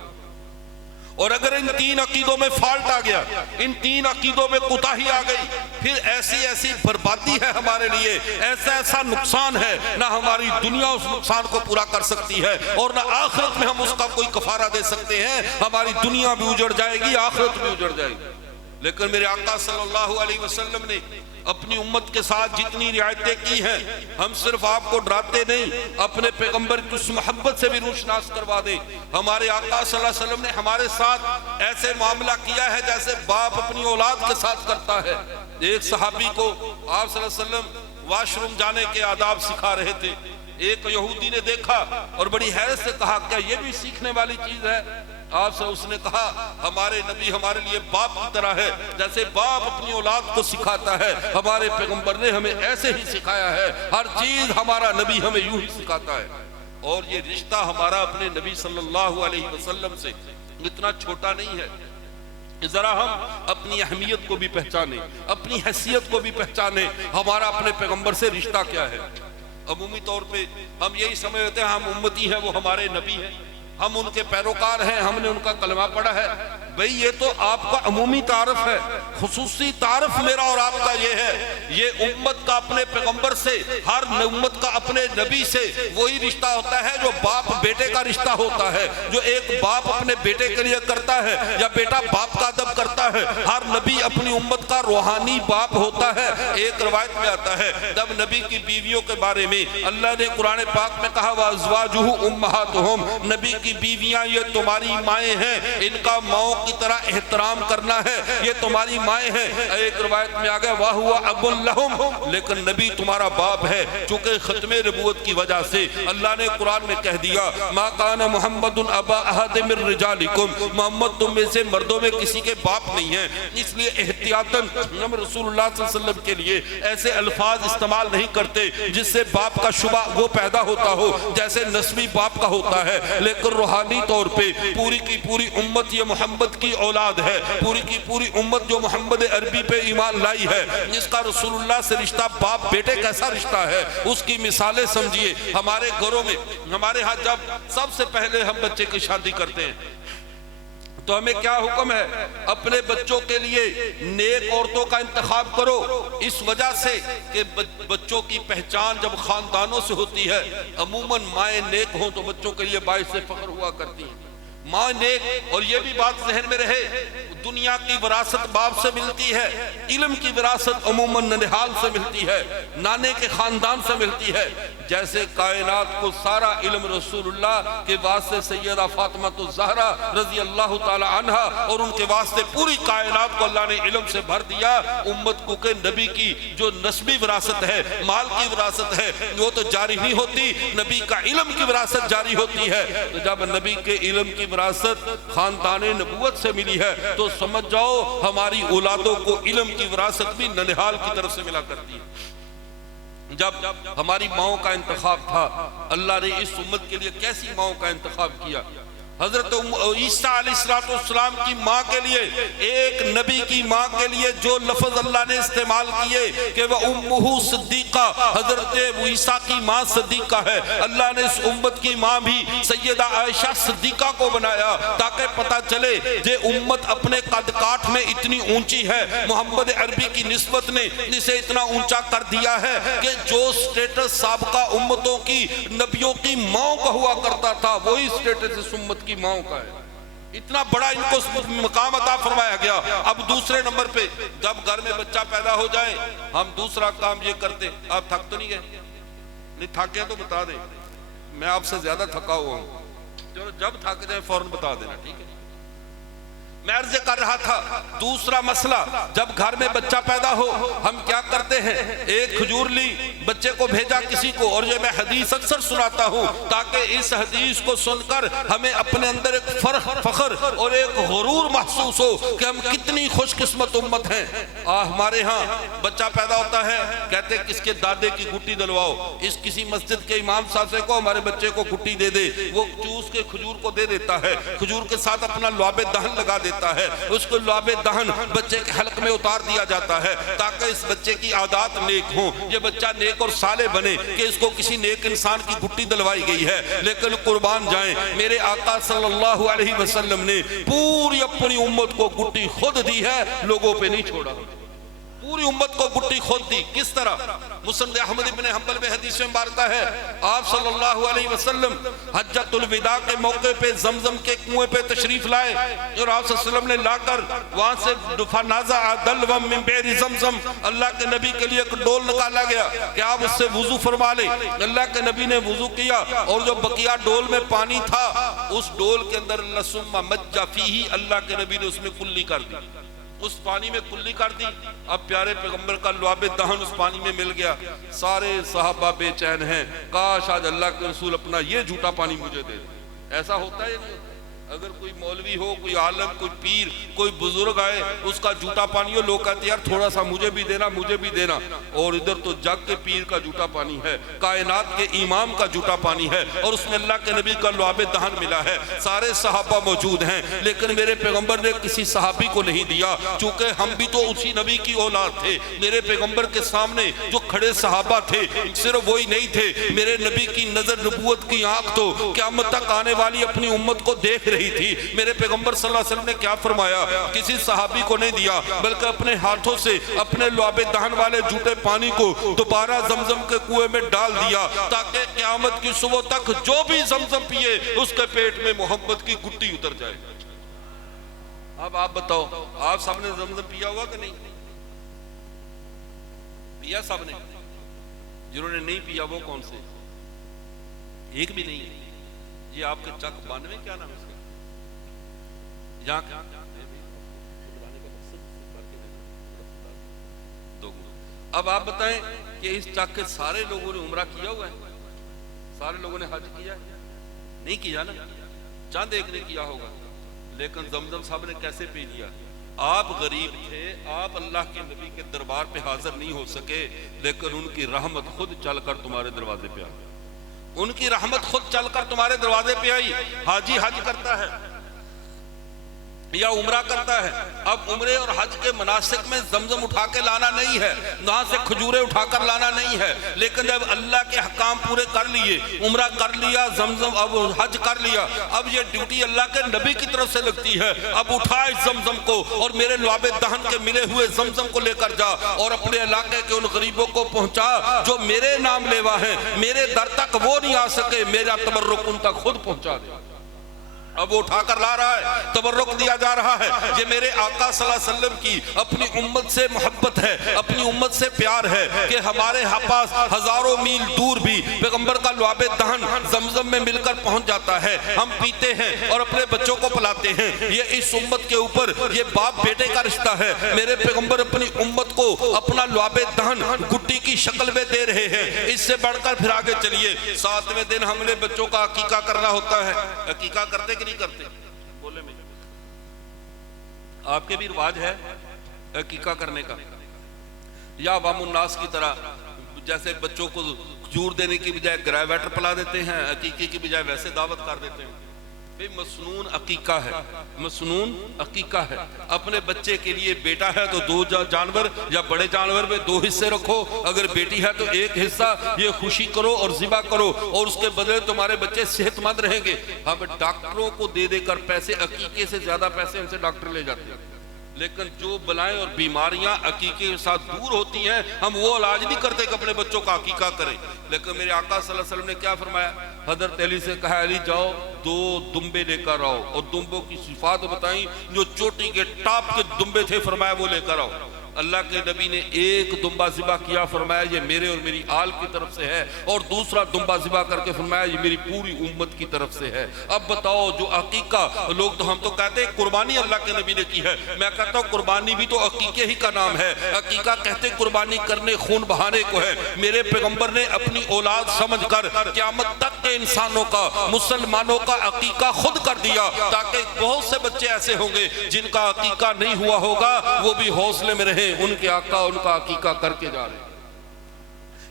اور اگر ان تین عقیدوں میں فالٹ آ گیا، ان تین عقیدوں میں کوتاہی آ گئی، پھر ایسی بربادی ہے ہمارے لیے، ایسا نقصان ہے، نہ ہماری دنیا اس نقصان کو پورا کر سکتی ہے اور نہ آخرت میں ہم اس کا کوئی کفارہ دے سکتے ہیں۔ ہماری دنیا بھی اجڑ جائے گی، آخرت بھی اجڑ جائے گی۔ لیکن میرے آقا صلی اللہ علیہ وسلم نے اپنی امت کے ساتھ جتنی رعایتیں کی ہیں، ہم صرف آپ کو ڈراتے نہیں، اپنے پیغمبر کی اس محبت سے بھی روشناس کروا دیں۔ ہمارے آقا صلی اللہ علیہ وسلم نے ہمارے ساتھ ایسے معاملہ کیا ہے جیسے باپ اپنی اولاد کے ساتھ کرتا ہے۔ ایک صحابی کو آپ صلی اللہ علیہ وسلم واش روم جانے کے آداب سکھا رہے تھے۔ ایک یہودی نے دیکھا اور بڑی حیرت سے کہا کیا یہ بھی سیکھنے والی چیز ہے؟ آپ سے اس نے کہا ہمارے نبی ہمارے لیے باپ کی طرح ہے، جیسے باپ اپنی اولاد کو سکھاتا ہے، ہمارے پیغمبر نے ہمیں ایسے ہی سکھایا ہے۔ ہر چیز ہمارا نبی ہمیں یوں ہی سکھاتا ہے۔ اور یہ رشتہ ہمارا اپنے نبی صلی اللہ علیہ وسلم سے اتنا چھوٹا نہیں ہے۔ ذرا ہم اپنی اہمیت کو بھی پہچانیں، اپنی حیثیت کو بھی پہچانیں، ہمارا اپنے پیغمبر سے رشتہ کیا ہے۔ عمومی طور پہ ہم یہی سمجھتے ہیں ہم امتی ہیں، وہ ہمارے نبی ہیں، ہم ان کے پیروکار ہیں، ہم نے ان کا کلمہ پڑھا ہے۔ بھئی یہ تو آپ کا عمومی تعارف ہے، خصوصی تعارف میرا اور آپ کا یہ ہے۔ یہ امت کا اپنے پیغمبر سے، ہر امت کا اپنے نبی سے وہی رشتہ ہوتا ہے جو باپ بیٹے کا رشتہ ہوتا ہے، جو ایک باپ اپنے بیٹے کے لیے کرتا ہے یا بیٹا باپ کا ادب کرتا ہے۔ ہر نبی اپنی امت کا روحانی باپ ہوتا ہے۔ ایک روایت میں آتا ہے جب نبی کی بیویوں کے بارے میں اللہ نے قرآن پاک میں کہا وَأَزْوَاجُهُ أُمَّهَاتُهُمْ، نبی کی بیویاں یہ تمہاری مائیں ہیں، ان کا ماؤں کی طرح احترام کرنا ہے، یہ تمہاری مائیں ہیں۔ ایک روایت میں آگیا وَهُوَ أَبٌ لَهُمْ، لیکن نبی تمہارا باپ ہے۔ چونکہ ختم نبوت کی وجہ سے اللہ نے قرآن میں کہہ دیا مَا كَانَ مُحَمَّدٌ أَبَا أَحَدٍ مِّن رِّجَالِكُمْ، محمد تم میں سے مردوں میں کسی کے باپ نہیں ہیں۔ اس لیے احتیاطاً ہم رسول اللہ صلی اللہ علیہ وسلم کے لیے ایسے الفاظ استعمال نہیں کرتے جس سے باپ کا شبہ وہ پیدا ہوتا ہو جیسے نسبی باپ کا ہوتا ہے، لیکن روحانی طور پہ پوری کی پوری امت یہ محمد کی اولاد ہے، پوری کی پوری امت جو محمد عربی پہ ایمان لائی ہے، جس کا رسول اللہ سے رشتہ باپ بیٹے کیسا رشتہ ہے اس کی مثالیں سمجھیے۔ ہمارے گھروں میں ہمارے ہاں جب سب سے پہلے ہم بچے کی شادی کرتے ہیں تو ہمیں کیا حکم ہے؟ اپنے بچوں کے لیے نیک عورتوں کا انتخاب کرو، اس وجہ سے کہ بچوں کی پہچان جب خاندانوں سے ہوتی ہے، عموماً مائیں نیک ہوں تو بچوں کے لیے باعث فخر ہوا کرتی ہیں۔ ماں نیک، اور یہ بھی بات ذہن میں رہے دنیا کی وراثت باپ سے ملتی ہے، علم کی وراثت عموماً ننہال سے ملتی ہے، نانے کے خاندان سے ملتی ہے۔ جیسے کائنات کو سارا علم رسول اللہ کے واسطے سیدہ فاطمہ الزہرا رضی اللہ تعالی عنہ اور ان کے واسطے پوری کائنات کو اللہ نے علم سے بھر دیا، امت کو کہ نبی کی جو نسبی وراثت ہے، مال کی وراثت ہے، وہ تو جاری نہیں ہوتی، نبی کا علم کی وراثت جاری ہوتی ہے۔ تو جب نبی کے علم کی وراثت خاندان نبوت سے ملی ہے تو سمجھ جاؤ ہماری اولادوں کو علم کی وراثت بھی ننہال کی طرف سے ملا کرتی ہے۔ جب ہماری ماؤں کا انتخاب تھا، اللہ نے اس امت کے لیے کیسی ماؤں کا انتخاب کیا۔ حضرت عیسیٰ علیہ السلام کی ماں کے لیے، ایک نبی کی ماں کے لیے جو لفظ اللہ نے استعمال کیے کہ وہ امہ صدیقہ، حضرت عیسیٰ کی ماں صدیقہ ہے، اللہ نے اس امت کی ماں بھی سیدہ عائشہ صدیقہ کو بنایا تاکہ پتہ چلے کہ امت اپنے قد کاٹ میں اتنی اونچی ہے، محمد عربی کی نسبت نے اسے اتنا اونچا کر دیا ہے کہ جو سٹیٹس سابقہ امتوں کی نبیوں کی ماں کا ہوا کرتا تھا وہی سٹیٹس اس امت کی ماں کا ہے۔ اتنا بڑا ان کو مقام عطا فرمایا گیا۔ اب دوسرے نمبر پہ جب گھر میں بچہ پیدا ہو جائے ہم دوسرا کام یہ کرتے، آپ تھک تو نہیں گئے؟ نہیں تھکے تو بتا دیں، میں آپ سے زیادہ تھکا ہوا ہوں، چلو جب تھک جائے فوراً بتا دینا، ٹھیک ہے؟ میں عرض کر رہا تھا دوسرا مسئلہ، جب گھر میں بچہ پیدا ہو ہم کیا کرتے ہیں؟ ایک کھجور لی، بچے کو بھیجا کسی کو، اور یہ میں حدیث اکثر سناتا ہوں تاکہ اس حدیث کو سن کر ہمیں اپنے اندر ایک فخر اور ایک غرور محسوس ہو کہ ہم کتنی خوش قسمت امت ہیں۔ ہمارے ہاں بچہ پیدا ہوتا ہے، کہتے کس کے دادے کی گھٹی دلواؤ، اس کسی مسجد کے امام صاحب سے کو ہمارے بچے کو گھٹی دے دے، وہ چوس کے کھجور کو دے دیتا ہے، کھجور کے ساتھ اپنا لعاب دہن لگا دیتا ہے، اس کو لعاب دہن بچے کے حلق میں اتار دیا جاتا ہے تاکہ اس بچے کی عادات نیک ہوں، یہ بچہ نیک اور صالح بنے کہ اس کو کسی نیک انسان کی گھٹی دلوائی گئی ہے۔ لیکن قربان جائیں میرے آقا صلی اللہ علیہ وسلم نے پوری اپنی امت کو گھٹی خود دی ہے، لوگوں پہ نہیں چھوڑا، پوری امت کو گھٹی خود دی۔ کس طرح؟ مسند احمد ابن حنبل میں حدیث میں مبارکہ ہے، آپ صلی اللہ علیہ وسلم حجۃ الوداع کے موقع پہ زمزم کے کنویں پہ تشریف لائے اور آپ صلی اللہ علیہ وسلم نے لا کر وہاں سے فنازع دلوا من بئر زمزم، اللہ کے نبی کے لیے ایک ڈول نکالا گیا کہ آپ اس سے وضو فرما لیں۔ اللہ کے نبی نے وضو کیا اور جو بقیہ ڈول میں پانی تھا اس ڈول کے اندر ثم مج فیہ، اللہ کے نبی نے اس میں کلی کر دی، اس پانی میں کلی کر دی۔ اب پیارے پیغمبر کا لعاب دہن اس پانی میں مل گیا، سارے صحابہ بے چین ہیں، کاش آج اللہ کے رسول اپنا یہ جھوٹا پانی مجھے دے۔ ایسا ہوتا ہے یا نہیں ہوتا؟ اگر کوئی مولوی ہو، کوئی عالم، کوئی پیر، کوئی بزرگ آئے اس کا جھوٹا پانی ہو، لوگ کہتے ہیں یار تھوڑا سا مجھے بھی دینا، مجھے بھی دینا، اور ادھر تو جگ کے پیر کا جھوٹا پانی ہے، کائنات کے امام کا جھوٹا پانی ہے، اور اس میں اللہ کے نبی کا لعاب دہن ملا ہے، سارے صحابہ موجود ہیں، لیکن میرے پیغمبر نے کسی صحابی کو نہیں دیا، چونکہ ہم بھی تو اسی نبی کی اولاد تھے۔ میرے پیغمبر کے سامنے جو کھڑے صحابہ تھے صرف وہی نہیں تھے، میرے نبی کی نظر نبوت کی آنکھ تو قیامت تک آنے والی اپنی امت کو دیکھ رہی تھی۔ میرے پیغمبر صلی اللہ علیہ وسلم نے کیا فرمایا؟ کسی صحابی کو نہیں دیا بلکہ اپنے ہاتھوں سے اپنے لعاب دہن والے جھوٹے پانی کو دوبارہ زمزم کے کنویں میں ڈال دیا تاکہ قیامت کی صبح تک جو بھی زمزم پیے اس کے پیٹ میں محبت کی گھٹی اتر جائے۔ اب آپ بتاؤ، آپ سب نے زمزم پیا ہوا کہ نہیں پیا؟ سب نے؟ جنہوں نے نہیں پیا وہ کون سے؟ ایک بھی نہیں۔ یہ آپ کے چک 92 کیا نام ہے اس کا؟ اب آپ بتائیں کہ اس چک کے سارے لوگوں نے عمرہ کیا ہوا ہے؟ سارے لوگوں نے حج کیا ہے؟ نہیں کیا نا، چند ایک نے کیا ہوگا، لیکن زمزم صاحب نے کیسے پی لیا؟ آپ غریب تھے، آپ اللہ کے نبی کے دربار پہ حاضر نہیں ہو سکے، لیکن ان کی رحمت خود چل کر تمہارے دروازے پہ آئی، ان کی رحمت خود چل کر تمہارے دروازے پہ آئی۔ حاجی حج کرتا ہے یا عمرہ کرتا ہے، اب عمرے اور حج کے مناسک میں زمزم اٹھا کے لانا نہیں ہے، وہاں سے کھجورے اٹھا کر لانا نہیں ہے، لیکن جب اللہ کے حکام پورے کر لیے، عمرہ کر لیا، زمزم اب حج کر لیا، اب یہ ڈیوٹی اللہ کے نبی کی طرف سے لگتی ہے، اب اٹھا اس زمزم کو اور میرے لعاب دہن کے ملے ہوئے زمزم کو لے کر جا اور اپنے علاقے کے ان غریبوں کو پہنچا جو میرے نام لیوا ہیں، میرے در تک وہ نہیں آ سکے، میرا تبرک ان تک خود پہنچا دے۔ اب وہ اٹھا کر لا رہا ہے، تبرک دیا جا رہا ہے، یہ میرے آقا صلی اللہ علیہ وسلم کی اپنی امت سے محبت ہے، اپنی امت سے پیار ہے کہ ہمارے پاس ہزاروں میل دور بھی پیغمبر کا لعاب دہن زمزم میں مل کر پہنچ جاتا ہے، ہم پیتے ہیں اور اپنے بچوں کو پلاتے ہیں۔ یہ اس امت کے اوپر یہ باپ بیٹے کا رشتہ ہے۔ میرے پیغمبر اپنی امت کو اپنا لعاب دہن گٹی کی شکل میں دے رہے ہیں۔ اس سے بڑھ کر پھر آگے چلیے، 7ویں دن ہم نے بچوں کا عقیقہ کرنا ہوتا ہے۔ عقیقہ کرتے نہیں کرتے؟ بولے میں آپ کے بھی رواج ہے عقیقہ کرنے کا، یا عوام الناس کی طرح جیسے بچوں کو کھجور دینے کی بجائے گریویٹر پلا دیتے ہیں، عقیقے کی بجائے ویسے دعوت کر دیتے ہیں؟ مسنون عقیقہ ہے، مسنون عقیقہ ہے۔ اپنے بچے کے لیے بیٹا ہے تو 2 جانور یا بڑے جانور میں 2 حصے رکھو، اگر بیٹی ہے تو 1 حصہ یہ خوشی کرو اور ذبح کرو، اور اس کے بدلے تمہارے بچے صحت مند رہیں گے۔ ہم ڈاکٹروں کو دے دے کر پیسے، عقیقے سے زیادہ پیسے ان سے ڈاکٹر لے جاتے ہیں، لیکن جو بلائیں اور بیماریاں عقیقے کے ساتھ دور ہوتی ہیں ہم وہ علاج نہیں کرتے کہ اپنے بچوں کا عقیقہ کریں۔ لیکن میرے آقا صلی اللہ علیہ وسلم نے کیا فرمایا؟ حضرت علی سے کہا علی جاؤ 2 دمبے لے کر آؤ، اور دمبوں کی صفات بتائیں، جو چوٹی کے ٹاپ کے دمبے تھے فرمایا وہ لے کر آؤ۔ اللہ کے نبی نے 1 دمبا ذبح کیا، فرمایا یہ میرے اور میری آل کی طرف سے ہے، اور دوسرا دمبا ذبح کر کے فرمایا یہ میری پوری امت کی طرف سے ہے۔ اب بتاؤ، جو عقیقہ لوگ تو ہم تو کہتے ہیں قربانی اللہ کے نبی نے کی ہے، میں کہتا ہوں قربانی بھی تو عقیقے ہی کا نام ہے۔ عقیقہ کہتے قربانی کرنے، خون بہانے کو ہے۔ میرے پیغمبر نے اپنی اولاد سمجھ کر قیامت تک کے انسانوں کا، مسلمانوں کا عقیقہ خود کر دیا، تاکہ بہت سے بچے ایسے ہوں گے جن کا عقیقہ نہیں ہوا ہوگا، وہ بھی حوصلے میں رہے، ان کے آقا ان کا عقیقہ کر کے جا رہے ہیں۔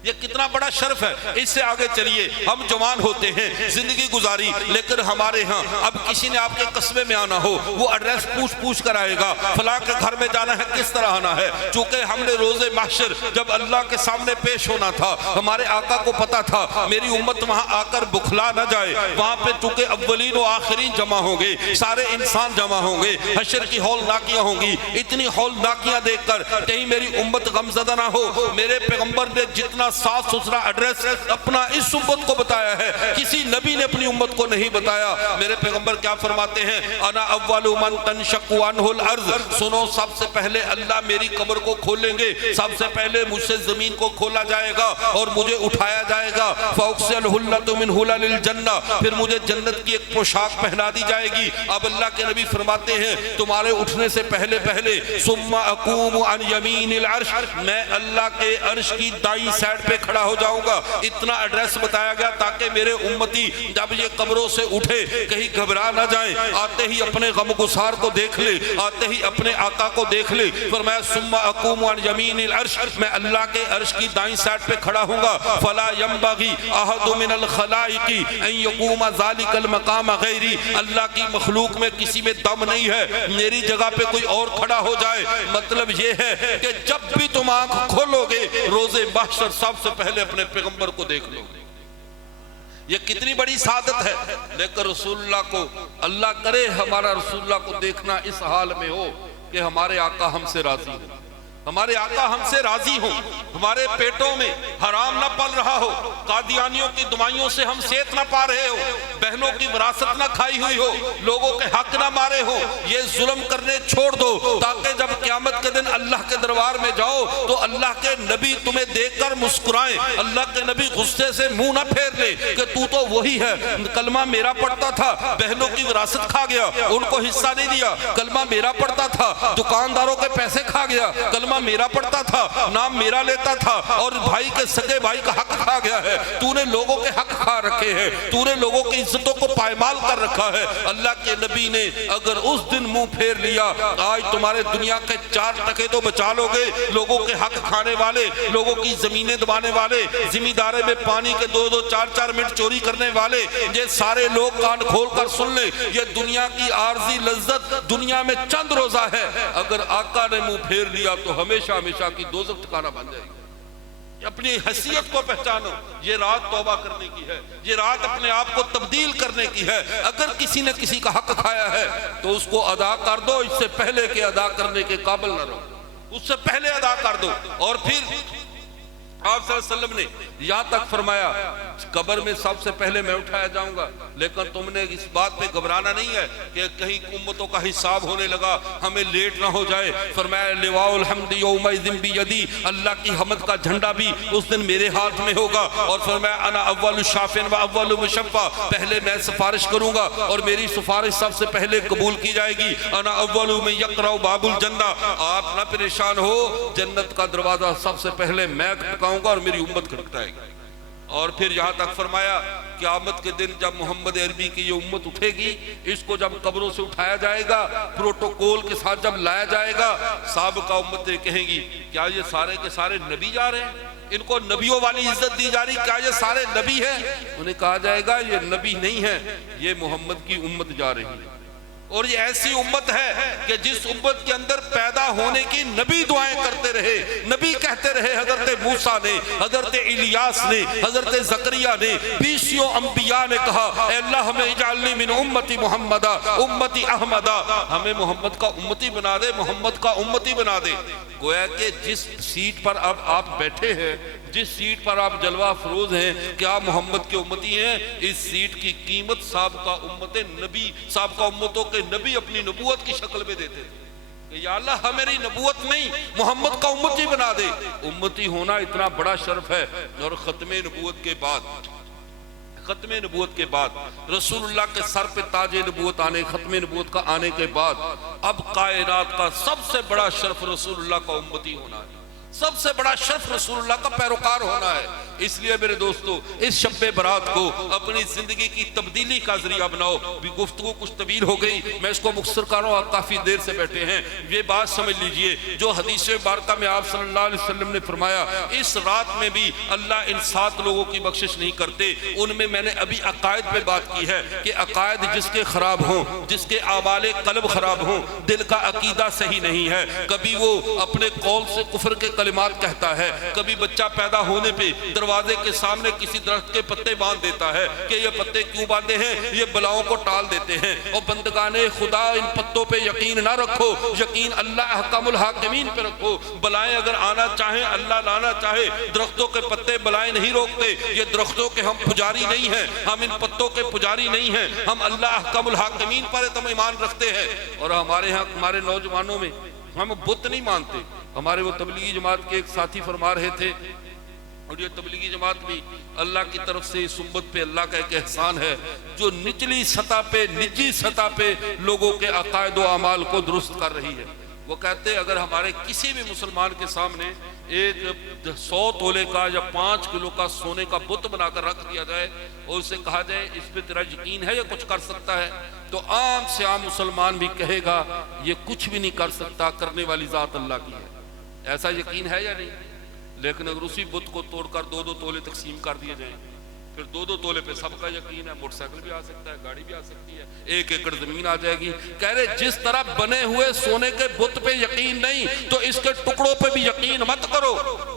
یہ کتنا بڑا شرف ہے۔ اس سے آگے چلیے، ہم جوان ہوتے ہیں، زندگی گزاری، لیکن ہمارے ہاں اب کسی نے آپ کے قصبے میں آنا ہو، وہ ایڈریس پوچھ کر آئے گا، فلاں کے گھر میں جانا ہے، کس طرح آنا ہے۔ چونکہ ہم نے روز محشر جب اللہ کے سامنے پیش ہونا تھا، ہمارے آقا کو پتا تھا میری امت وہاں آ کر بکھلا نہ جائے، وہاں پہ چونکہ اولین و آخرین جمع ہوں گے، سارے انسان جمع ہوں گے، حشر کی ہولناکیاں ہوں گی۔ اتنی ہولناکیاں دیکھ کر کہیں میری امت غمزدہ نہ ہو، میرے پیغمبر نے جتنا صاف ستھرا ایڈریس اپنا اس امت کو بتایا ہے، کسی نبی نے اپنی امت کو نہیں بتایا۔ میرے پیغمبر کیا فرماتے ہیں؟ انا اول من تنشق عنہ الارض، سنو سب سے پہلے اللہ میری قبر کو کھولیں گے، سب سے پہلے مجھ سے زمین کو کھولا جائے گا اور مجھے اٹھایا جائے گا۔ فاکسل حلۃ من حلل الجنہ، پھر مجھے جنت کی ایک پوشاک پہنا دی جائے گی۔ اب اللہ کے نبی فرماتے ہیں تمہارے اٹھنے سے پہلے ثم اقوم عن یمین العرش، میں اللہ کے عرش کی دائیں سائڈ پہ کھڑا ہو جاؤں گا۔ اتنا ایڈریس بتایا گیا تاکہ میرے امتی جب یہ قبروں سے اٹھے کہیں گھبرا نہ جائیں، آتے ہی اپنے غم گسار کو دیکھ لے، آتے ہی اپنے آقا کو دیکھ لے۔ فرمایا ثم اقوم عن یمین العرش، میں اللہ کے عرش کی دائیں سائڈ پہ کھڑا ہوں گا۔ فلا ينبغي احد من الخلائق ان يقوم ذلك المقام غیری، اللہ کی مخلوق میں کسی میں دم نہیں ہے میری جگہ پہ کوئی اور کھڑا ہو جائے۔ مطلب یہ ہے کہ جب بھی تم آنکھ کھولو گے روز محشر سب سے پہلے اپنے پیغمبر کو دیکھ لو گے۔ یہ کتنی بڑی سعادت ہے۔ لیکن رسول اللہ کو، اللہ کرے ہمارا رسول اللہ کو دیکھنا اس حال میں ہو کہ ہمارے آقا ہم سے راضی ہو، ہمارے آقا ہم سے راضی ہوں، ہمارے پیٹوں میں حرام نہ پل رہا ہو، قادیانیوں کی دمائیوں سے ہم صحت نہ پا رہے ہو، بہنوں کی وراثت نہ کھائی ہوئی ہو، لوگوں کے حق نہ مارے ہو۔ یہ ظلم کرنے چھوڑ دو تاکہ جب قیامت کے دن اللہ کے دربار میں جاؤ تو اللہ کے نبی تمہیں دیکھ کر مسکرائیں، اللہ کے نبی غصے سے منہ نہ پھیر لے کہ تو وہی ہے، کلمہ میرا پڑھتا تھا، بہنوں کی وراثت کھا گیا، ان کو حصہ نہیں دیا، کلمہ میرا پڑھتا تھا، دکانداروں کے پیسے کھا گیا، کلمہ میرا پڑھتا تھا، نام میرا لیتا تھا، اور بھائی کے سگے بھائی کا حق کھا گیا ہے۔ تو نے لوگوں کے حق کھا رکھے ہیں، تو نے لوگوں کی عزتوں کو پائمال کر رکھا ہے۔ اللہ کے نبی نے اگر اس دن منہ پھیر لیا، آج تمہارے دنیا کے 4 ٹکے تو بچا لو گے، لوگوں کے حق کھانے والے، لوگوں کی زمینیں دبانے والے، زمیندارے میں پانی کے 2-2 4-4 منٹ چوری کرنے والے، یہ سارے لوگ کان کھول کر سن لیں، یہ دنیا کی عارضی لذت دنیا میں چند روزہ ہے، اگر آقا نے منہ پھیر لیا تو ہمیشہ ہمیشہ کی دوزخ ٹھکانہ بن جائے گی۔ اپنی حیثیت کو پہچانو، یہ رات توبہ کرنے کی ہے، یہ رات اپنے آپ کو تبدیل کرنے کی ہے۔ اگر کسی نے کسی کا حق کھایا ہے تو اس کو ادا کر دو، اس سے پہلے کہ ادا کرنے کے قابل نہ رہو، اس سے پہلے ادا کر دو۔ اور پھر آپ صلی اللہ علیہ وسلم نے یہاں تک فرمایا قبر میں سب سے پہلے میں اٹھایا جاؤں گا، لیکن تم نے اس بات پہ گھبرانا نہیں ہے کہ کہیں امتوں کا حساب ہونے لگا ہمیں لیٹ نہ ہو جائے۔ فرمایا لواء الحمد یومئذ بیدی، اللہ کی حمد کا جھنڈا بھی اس دن میرے ہاتھ میں ہوگا۔ اور فرمایا انا اول شافع و اول مشفع، پہلے میں سفارش کروں گا اور میری سفارش سب سے پہلے قبول کی جائے گی۔ انا اول من یقرع باب الجنہ، آپ نہ پریشان ہو، جنت کا دروازہ سب سے پہلے میں کھٹکاؤں گا اور میری امت کھٹکائے گی۔ اور پھر یہاں تک فرمایا قیامت کے دن جب محمد عربی کی یہ امت اٹھے گی، اس کو جب قبروں سے اٹھایا جائے گا، پروٹوکول کے ساتھ جب لایا جائے گا، سابقہ امتیں کہیں گی کیا یہ سارے کے سارے نبی جا رہے ہیں؟ ان کو نبیوں والی عزت دی جا رہی، کیا یہ سارے نبی ہیں؟ انہیں کہا جائے گا یہ نبی نہیں ہے، یہ محمد کی امت جا رہی ہے۔ اور یہ ایسی امت ہے کہ جس امت کے اندر پیدا ہونے کی نبی دعائیں کرتے رہے، نبی کہتے رہے، حضرت موسیٰ نے، حضرت الیاس نے، حضرت زکریا نے، بیسیوں انبیاء نے کہا اے اللہ ہمیں اجعلنی من امتی محمدہ امتی احمدہ، ہمیں محمد کا امتی بنا دے، محمد کا امتی بنا دے۔ گویا کہ جس سیٹ پر اب آپ بیٹھے ہیں، جس سیٹ پر آپ جلوہ افروز ہیں، کیا محمد کے امتی ہیں؟ اس سیٹ کی قیمت سابقہ امتیں نبی، سابقہ امتوں کے نبی اپنی نبوت کی شکل میں دیتے تھے کہ یا اللہ ہم میری نبوت نہیں، محمد کا امتی بنا دے۔ امتی ہونا اتنا بڑا شرف ہے۔ اور ختم نبوت کے بعد، ختم نبوت کے بعد، رسول اللہ کے سر پہ تاج نبوت آنے، ختم نبوت کا آنے کے بعد، اب کائنات کا سب سے بڑا شرف رسول اللہ کا امتی ہونا ہے، سب سے بڑا شرف رسول اللہ کا پیروکار ہونا ہے۔ اس لیے میرے دوستو اس شب برات کو اپنی زندگی کی تبدیلی کا ذریعہ بناؤ۔ بھی گفتگو کچھ طویل ہو گئی، میں اس کو مختصر کر رہا ہوں، آپ کافی دیر سے بیٹھے ہیں۔ یہ بات سمجھ لیجئے جو حدیث مبارکہ میں آپ صلی اللہ علیہ وسلم نے فرمایا، اس رات میں بھی اللہ ان 7 لوگوں کی بخشش نہیں کرتے۔ ان میں میں نے ابھی عقائد پہ بات کی ہے کہ عقائد جس کے خراب ہوں، جس کے اعمال قلب خراب ہوں، دل کا عقیدہ صحیح نہیں ہے، کبھی وہ اپنے قول سے کفر کے کلمات کہتا ہے، کبھی بچہ پیدا ہونے پہ دروازے کے سامنے کسی درخت کے پتے باندھ دیتا ہے کہ یہ پتے کیوں باندھے ہیں، یہ بلاؤں کو ٹال دیتے ہیں۔ اور بندگان خدا ان پتوں پہ یقین نہ رکھو، یقین اللہ احکم الحاکمین پہ رکھو۔ بلائیں اگر آنا چاہیں، اللہ لانا چاہے، درختوں کے پتے بلائیں نہیں روکتے۔ یہ درختوں کے ہم پجاری نہیں ہیں، ہم ان پتوں کے پجاری نہیں ہیں، ہم اللہ احکم الحاکمین پر تم ایمان رکھتے ہیں۔ اور ہمارے ہاں ہمارے نوجوانوں میں ہم بت نہیں مانتے۔ ہمارے وہ تبلیغی جماعت کے ایک ساتھی فرما رہے تھے، اور یہ تبلیغی جماعت بھی اللہ کی طرف سے اس امت پہ اللہ کا ایک احسان ہے جو نچلی سطح پہ، نجی سطح پہ لوگوں کے عقائد و اعمال کو درست کر رہی ہے۔ وہ کہتے ہیں اگر ہمارے کسی بھی مسلمان کے سامنے ایک 100 تولے کا یا 5 کلو کا سونے کا بت بنا کر رکھ دیا جائے اور اسے کہا جائے اس پہ تیرا یقین ہے یا کچھ کر سکتا ہے، تو عام سے عام مسلمان بھی کہے گا یہ کچھ بھی نہیں کر سکتا، کرنے والی ذات اللہ کی ہے۔ ایسا یقین ہے یا نہیں؟ لیکن اگر اسی بت کو توڑ کر 2-2 تولے تقسیم کر دیے جائیں، پھر 2-2 تولے پہ سب کا یقین ہے، موٹر سائیکل بھی آ سکتا ہے، گاڑی بھی آ سکتی ہے، 1 ایکڑ زمین آ جائے گی۔ کہہ رہے جس طرح بنے ہوئے سونے کے بت پہ یقین نہیں تو اس کے ٹکڑوں پہ بھی یقین مت کرو۔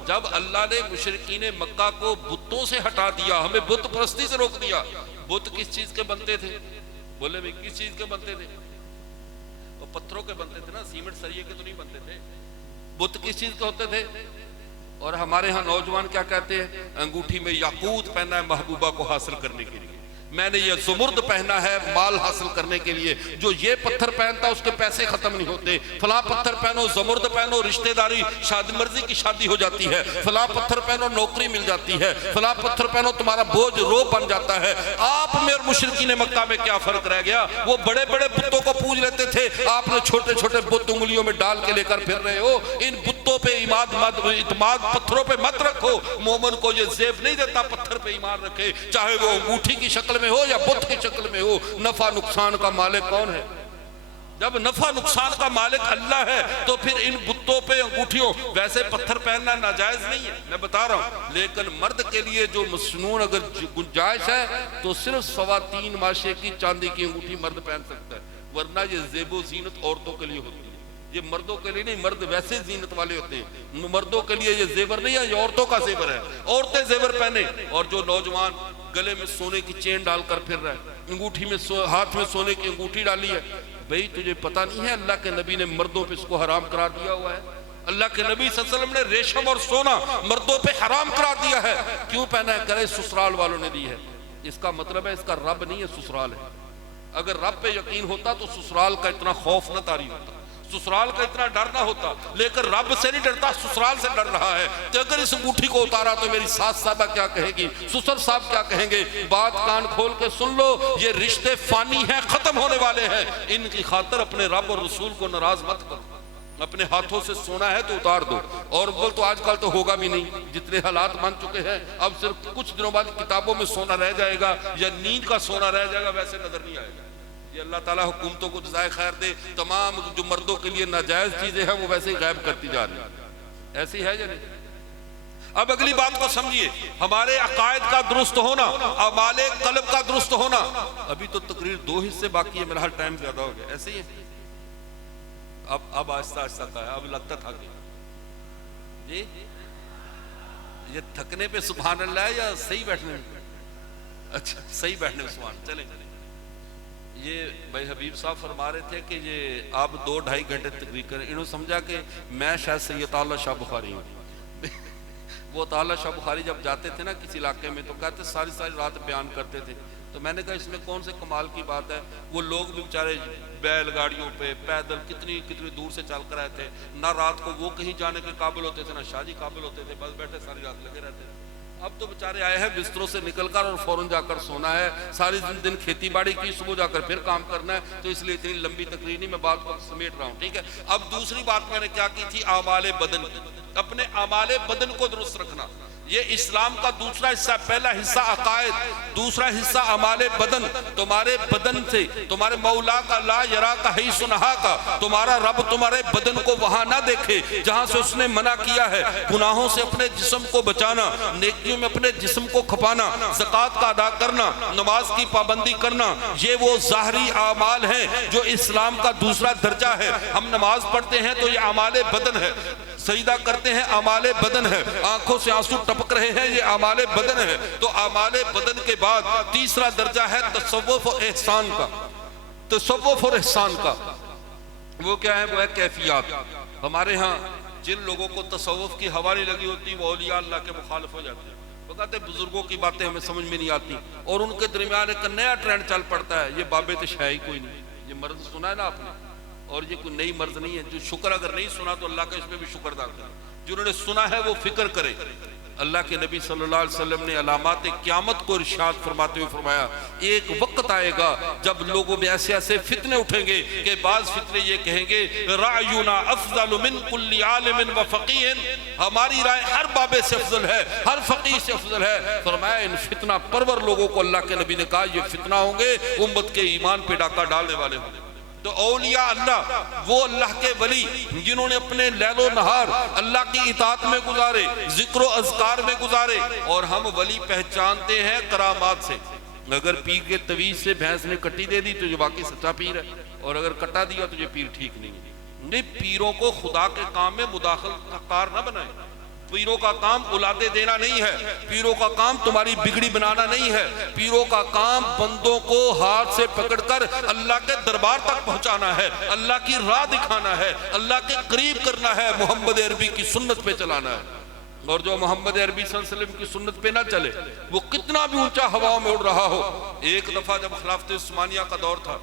جب اللہ نے مشرکین مکہ کو بتوں سے ہٹا دیا، ہمیں بت پرستی سے روک دیا، بت کس چیز کے بنتے تھے؟ بولے بھئی کس چیز کے بنتے تھے؟ وہ پتھروں کے بنتے تھے نا، سیمنٹ سریے کے تو نہیں بنتے تھے۔ بت کس چیز کے ہوتے تھے؟ اور ہمارے ہاں نوجوان کیا کہتے ہیں؟ انگوٹھی میں یاقوت پہنا ہے محبوبہ کو حاصل کرنے کے لیے، میں نے یہ زمرد پہنا ہے مال حاصل کرنے کے لیے، جو یہ پتھر پہنتا اس کے پیسے ختم نہیں ہوتے، فلاں پتھر پہنو، زمرد پہنو، رشتہ داری شادی مرضی کی شادی ہو جاتی ہے، فلاں پتھر پہنو نوکری مل جاتی ہے، فلاں پتھر پہنو تمہارا بوجھ رو بن جاتا ہے۔ آپ میں اور مشرکین مکہ میں کیا فرق رہ گیا؟ وہ بڑے بڑے بتوں کو پوج لیتے تھے، آپ نے چھوٹے چھوٹے بت انگلیوں میں ڈال کے لے کر پھر رہے ہو۔ ان بتوں پہ اعتماد پتھروں پہ مت رکھو، مومن کو یہ زیب نہیں دیتا پتھر پہ ایمان رکھے، چاہے وہ انگوٹھی کی شکل میں ہو یا بت کی شکل میں ہو۔ نفع نقصان کا مالک کون ہے؟ جب نفع نقصان کا مالک اللہ ہے تو پھر ان بتوں پہ انگوٹھیوں، ویسے پتھر پہننا ناجائز نہیں ہے میں بتا رہا ہوں، لیکن مرد کے لیے جو مسنون اگر گنجائش ہے تو صرف 3.25 ماشے کی چاندی کی انگوٹھی مرد پہن سکتا ہے، ورنہ یہ زیب و زینت عورتوں کے لیے ہوتی ہے، یہ مردوں کے لیے نہیں۔ مرد ویسے زینت والے ہوتے ہیں، مردوں کے لیے یہ زیور نہیں ہے، یہ عورتوں کا زیور ہے، عورتیں زیور پہنے۔ اور جو نوجوان گلے میں سونے کی چین ڈال کر پھر رہا ہے، انگوٹھی میں ہاتھ میں سونے کی انگوٹھی ڈالی ہے، بھئی تجھے پتہ نہیں ہے اللہ کے نبی نے مردوں پہ اس کو حرام قرار دیا ہوا ہے؟ اللہ کے نبی صلی اللہ علیہ وسلم نے ریشم اور سونا مردوں پہ حرام قرار دیا ہے. کیوں پہنا ہے؟ کرے سسرال والوں نے دی ہے. اس کا مطلب ہے اس کا رب نہیں ہے، سسرال ہے. اگر رب پہ یقین ہوتا تو سسرال کا اتنا خوف نہ طاری ہوتا، سسرال کا اتنا ڈر نہ ہوتا. لیکن رب سے نہیں ڈرتا، سسرال سے ڈر رہا ہے کہ اگر اس انگوٹھی کو اتارا تو میری ساس صاحبہ کیا کہے گی، سسر صاحب کیا کہیں گے. بات کان کھول کے سن لو، یہ رشتے فانی ہیں، ختم ہونے والے ہیں. ان کی خاطر اپنے رب اور رسول کو ناراض مت کرو. اپنے ہاتھوں سے سونا ہے تو اتار دو. اور وہ تو آج کل تو ہوگا بھی نہیں، جتنے حالات بن چکے ہیں. اب صرف کچھ دنوں بعد کتابوں میں سونا رہ جائے گا یا نیند کا سونا رہ جائے گا، ویسے نظر نہیں آئے گا. یہ اللہ تعالیٰ حکومتوں کو جزائے خیر دے. تمام جو مردوں کے لیے ناجائز چیزیں ہیں وہ ویسے ہی غائب کرتی جا رہی ہیں. ایسی ہے یا نہیں؟ اب اگلی بات کو سمجھیے، ہمارے عقائد کا درست ہونا، اعمال قلب کا درست ہونا. ابھی تو تقریر 2 حصے باقی ہے، میرا ہر ٹائم زیادہ ہو گیا. ایسے ہی ہے. اب آہستہ آہستہ کا ہے. اب لگتا تھا کہ جی یہ تھکنے پہ سبحان اللہ ہے یا صحیح بیٹھنے میں؟ اچھا صحیح بیٹھنے میں سبحان. چلیں یہ بھائی حبیب صاحب فرما رہے تھے کہ یہ آپ 2-2.5 گھنٹے تقریر کریں. انہوں سمجھا کہ میں شاید سید اللہ شاہ بخاری ہوں. وہ تعالیٰ شاہ بخاری جب جاتے تھے نا کسی علاقے میں تو کہتے ساری رات بیان کرتے تھے. تو میں نے کہا اس میں کون سے کمال کی بات ہے؟ وہ لوگ بھی بیچارے بیل گاڑیوں پہ پیدل کتنی دور سے چل کر آئے تھے. نہ رات کو وہ کہیں جانے کے قابل ہوتے تھے، نہ شاہ جی قابل ہوتے تھے، بس بیٹھے ساری رات لگے رہتے تھے. اب تو بیچارے آئے ہیں بستروں سے نکل کر اور فوراً جا کر سونا ہے. ساری دن کھیتی باڑی کی، صبح جا کر پھر کام کرنا ہے. تو اس لیے اتنی لمبی تقریر نہیں، میں بات وقت سمیٹ رہا ہوں. ٹھیک ہے. اب دوسری بات میں نے کیا کی تھی؟ اعمال بدن کی. اپنے اعمال بدن کو درست رکھنا یہ اسلام کا دوسرا حصہ. پہلا حصہ عقائد، دوسرا حصہ اعمال بدن. تمہارے بدن سے تمہارے مولا کا لا یرا کا حیث نہا کا، تمہارا رب تمہارے بدن کو وہاں نہ دیکھے جہاں سے اس نے منع کیا ہے. گناہوں سے اپنے جسم کو بچانا، نیکیوں میں اپنے جسم کو کھپانا، زکوٰۃ کا ادا کرنا، نماز کی پابندی کرنا، یہ وہ ظاہری اعمال ہیں جو اسلام کا دوسرا درجہ ہے. ہم نماز پڑھتے ہیں تو یہ اعمال بدن ہے، سجدہ کرتے ہیں اعمال بدن ہے، آنکھوں سے آنسو ٹپک رہے ہیں یہ اعمال بدن ہے. تو اعمال بدن کے بعد تیسرا درجہ ہے تصوف و احسان کا. تصوف اور احسان کا وہ کیا ہے؟ وہ ہے کیفیات. ہمارے ہاں جن لوگوں کو تصوف کی ہوا نہیں لگی ہوتی وہ اولیاء اللہ کے مخالف ہو جاتے ہیں. وہ کہتے ہیں بزرگوں کی باتیں ہمیں سمجھ میں نہیں آتی، اور ان کے درمیان ایک نیا ٹرینڈ چل پڑتا ہے، یہ بابے تش ہے ہی کوئی نہیں. یہ مرض سنا ہے نا آپ نے؟ اور یہ کوئی نئی مرض نہیں ہے. جو شکر اگر نہیں سنا تو اللہ کا اس میں بھی شکر ادا کرے. جنہوں نے سنا ہے وہ فکر کرے. اللہ کے نبی صلی اللہ علیہ وسلم نے علامات قیامت کو ارشاد فرماتے ہوئے فرمایا ایک وقت آئے گا جب لوگوں میں ایسے ایسے فتنے اٹھیں گے کہ بعض فتنے یہ کہیں گے رأینا افضل من کل عالم و فقیہ، ہماری رائے ہر بابے سے افضل ہے، ہر فقیہ سے افضل ہے. فرمایا ان فتنہ پرور لوگوں کو اللہ کے نبی نے کہا یہ فتنہ ہوں گے امت کے ایمان پہ ڈاکہ ڈالنے والے ہوں گے. تو اولیاء اللہ وہ اللہ کے ولی جنہوں نے اپنے لیل و نہار اللہ کی اطاعت میں گزارے، ذکر و اذکار میں گزارے. اور ہم ولی پہچانتے ہیں کرامات سے. اگر پیر کے تویز سے بھینس نے کٹی دے دی تو یہ باقی سچا پیر ہے، اور اگر کٹا دیا تو یہ پیر ٹھیک نہیں ہے. نہیں، پیروں کو خدا کے کام میں مداخلت کار نہ بنائیں. پیروں کا کام اولادیں دینا نہیں ہے، پیروں کا کام تمہاری بگڑی بنانا نہیں ہے. پیروں کا کام بندوں کو ہاتھ سے پکڑ کر اللہ کے دربار تک پہنچانا ہے، اللہ کی راہ دکھانا ہے، اللہ کے قریب کرنا ہے، محمد عربی کی سنت پہ چلانا ہے. اور جو محمد عربی صلی اللہ علیہ وسلم کی سنت پہ نہ چلے وہ کتنا بھی اونچا ہواؤں میں اڑ رہا ہو. ایک دفعہ جب خلافت عثمانیہ کا دور تھا،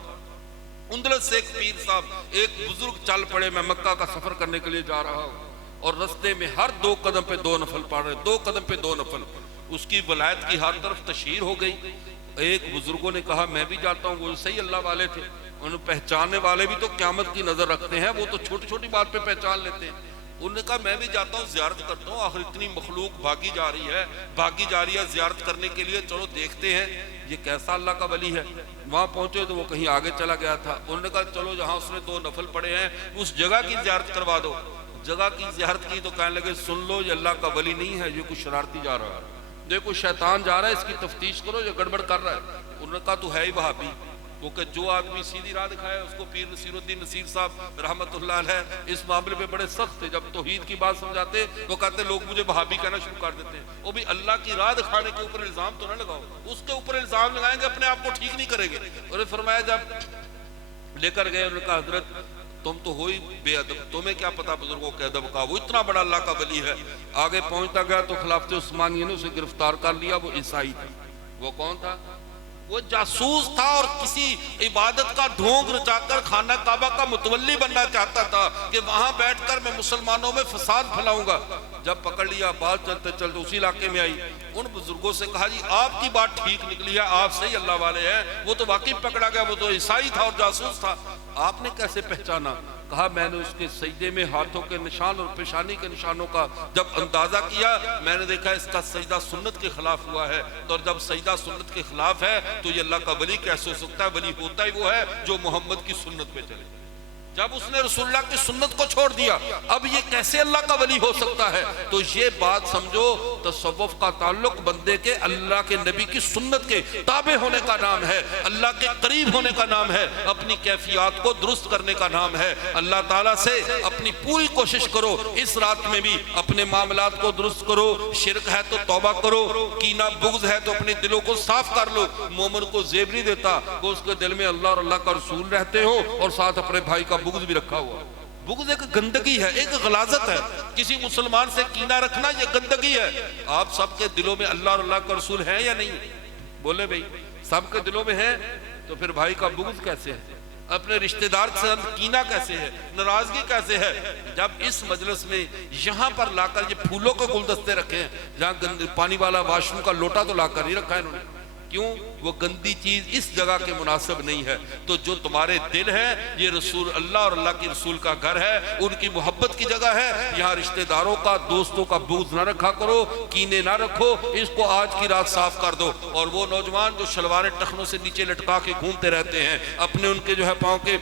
اندلس سے ایک پیر صاحب ایک بزرگ چل پڑے، میں مکہ کا سفر کرنے کے لیے جا رہا ہوں، اور رستے میں ہر 2 قدم پہ 2 نفل پڑھ رہے، 2 قدم پہ 2 نفل. اس کی ولایت کی ہر طرف تشہیر ہو گئی. ایک بزرگوں نے کہا میں بھی جاتا ہوں. وہ صحیح اللہ والے تھے، انہوں پہچاننے والے بھی تو قیامت کی نظر رکھتے ہیں، وہ تو چھوٹی چھوٹی بات پہ پہچان لیتے ہیں. انہوں نے کہا میں بھی جاتا ہوں، زیارت کرتا ہوں، آخر اتنی مخلوق بھاگی جا رہی ہے زیارت کرنے کے لیے، چلو دیکھتے ہیں یہ کیسا اللہ کا ولی ہے. وہاں پہنچے تو وہ کہیں آگے چلا گیا تھا. انہوں نے کہا چلو جہاں اس نے 2 نفل پڑے ہیں اس جگہ کی زیارت کروا دو. جگہ کی زیارت کی تو کہنے لگے سن لو یہ اللہ کا ولی نہیں ہے، یہ کچھ شرارتی جا رہا ہے، یہ کوئی شیطان جا رہا ہے، اس کی تفتیش کرو، یہ گڑبڑ کر رہا ہے. انہوں نے کہا تو ہے ہی وہابی. وہ کہ جو آدمی سیدھی راہ دکھائے اس کو پیر نصیر الدین نصیر صاحب رحمت اللہ علیہ اس معاملے میں بڑے سخت تھے. جب توحید کی بات سمجھاتے وہ کہتے لوگ مجھے وہابی کہنا شروع کر دیتے ہیں. وہ بھی اللہ کی راہ دکھانے کے اوپر الزام تو نہ لگاؤ، اس کے اوپر الزام لگائیں گے اپنے آپ کو ٹھیک نہیں کریں گے. انہوں نے فرمایا جب لے کر گئے، انہوں نے کہا حضرت تم تو ہو ہی بے ادب، تمہیں کیا پتا بزرگوں کے ادب کا، وہ اتنا بڑا اللہ کا ولی ہے۔ آگے پہنچتا گیا تو خلافت عثمانیہ نے اسے گرفتار کر لیا، وہ عیسائی تھا۔ وہ کون تھا؟ وہ جاسوس تھا، اور کسی عبادت کا ڈھونگ رچا کر خانہ کعبہ کا متولی بننا چاہتا تھا کہ وہاں بیٹھ کر میں مسلمانوں میں فساد پھیلاؤں گا۔ جب پکڑ لیا، بات چلتے چلتے اسی علاقے میں آئی، ان بزرگوں سے کہا جی آپ کی بات ٹھیک نکلی ہے، آپ صحیح اللہ والے ہیں، وہ تو واقعی پکڑا گیا، وہ تو عیسائی تھا اور جاسوس تھا، آپ نے کیسے پہچانا؟ کہا میں نے اس کے سجدے میں ہاتھوں کے نشان اور پیشانی کے نشانوں کا جب اندازہ کیا، میں نے دیکھا اس کا سجدہ سنت کے خلاف ہوا ہے، اور جب سجدہ سنت کے خلاف ہے تو یہ اللہ کا ولی کیسے ہو سکتا ہے؟ ولی ہوتا ہی وہ ہے جو محمد کی سنت پہ چلے۔ جب اس نے رسول اللہ کی سنت کو چھوڑ دیا، اب یہ کیسے اللہ کا ولی ہو سکتا ہے؟ تو یہ بات سمجھو، تصوف کا تعلق بندے کے اللہ کے نبی کی سنت کے تابع ہونے کا نام ہے، اللہ کے قریب ہونے کا نام ہے، اپنی کیفیات کو درست کرنے کا نام ہے۔ اللہ تعالیٰ سے اپنی پوری کوشش کرو، اس رات میں بھی اپنے معاملات کو درست کرو، شرک ہے تو توبہ کرو، کینہ بغض ہے تو اپنے دلوں کو صاف کر لو۔ مومن کو زیب نہیں دیتا کہ اس کے دل میں اللہ اور اللہ کا رسول رہتے ہو اور ساتھ اپنے بھائی کا بغض بھی رکھا ہوا۔ بغض ایک گندگی ہے، ایک غلاظت ہے، کسی مسلمان سے کینہ رکھنا یہ گندگی ہے۔ آپ سب کے دلوں میں اللہ اور اللہ کا رسول ہے یا نہیں؟ بولے بھئی، سب کے دلوں میں ہے تو پھر بھائی کا بغض کیسے ہے؟ اپنے رشتہ دار سے کینہ کیسے ہے؟ ناراضگی کیسے ہے؟ جب اس مجلس میں یہاں پر لا کر یہ پھولوں کے گلدستے رکھے ہیں، جہاں پانی والا واش روم کا لوٹا تو لا کر نہیں رکھا ہے انہوں نے، کیوں؟ وہ گندی چیز اس جگہ کے مناسب نہیں ہے۔ تو جو تمہارے دل ہے، یہ رسول اللہ اور اللہ کی رسول کا گھر ہے، ان کی محبت کی جگہ ہے، یہاں رشتہ داروں کا، دوستوں کا بغض نہ رکھا کرو، کینے نہ رکھو، اس کو آج کی رات صاف کر دو۔ اور وہ نوجوان جو شلواریں ٹخنوں سے نیچے لٹکا کے گھومتے رہتے ہیں، اپنے ان کے جو ہے پاؤں کے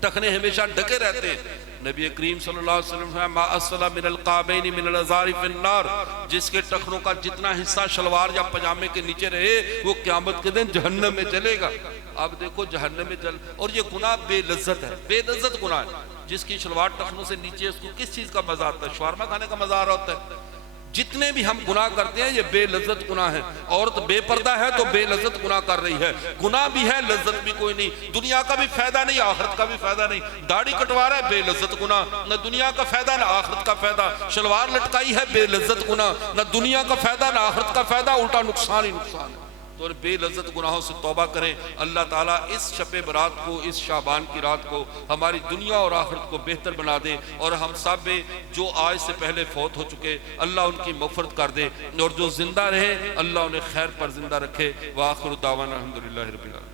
ٹخنے ہمیشہ ڈھکے رہتے ہیں، نبی کریم صلی اللہ علیہ وسلم ہے ما اسفل من القعبین من الازار فی النار، جس کے ٹخنوں کا جتنا حصہ شلوار یا پجامے کے نیچے رہے وہ قیامت کے دن جہنم میں چلے گا۔ اب دیکھو جہنم میں چل، اور یہ گناہ بے لذت ہے، بے لذت گناہ ہے۔ جس کی شلوار ٹخنوں سے نیچے، اس کو کس چیز کا مزہ آتا ہے؟ شاورما کھانے کا مزہ آ رہا ہوتا ہے۔ جتنے بھی ہم گناہ کرتے ہیں یہ بے لذت گناہ ہے۔ عورت بے پردہ ہے تو بے لذت گناہ کر رہی ہے، گناہ بھی ہے، لذت بھی کوئی نہیں، دنیا کا بھی فائدہ نہیں، آخرت کا بھی فائدہ نہیں۔ داڑھی کٹوا رہا ہے، بے لذت گناہ، نہ دنیا کا فائدہ نہ آخرت کا فائدہ۔ شلوار لٹکائی ہے، بے لذت گناہ، نہ دنیا کا فائدہ نہ آخرت کا فائدہ، الٹا نقصان ہی نقصان ہے۔ تو بے لذت گناہوں سے توبہ کریں۔ اللہ تعالیٰ اس شب برات کو، اس شعبان کی رات کو ہماری دنیا اور آخرت کو بہتر بنا دے، اور ہم سب جو آج سے پہلے فوت ہو چکے اللہ ان کی مغفرت کر دے، اور جو زندہ رہے اللہ انہیں خیر پر زندہ رکھے۔ وآخر دعوانا الحمدللہ رب العالمین۔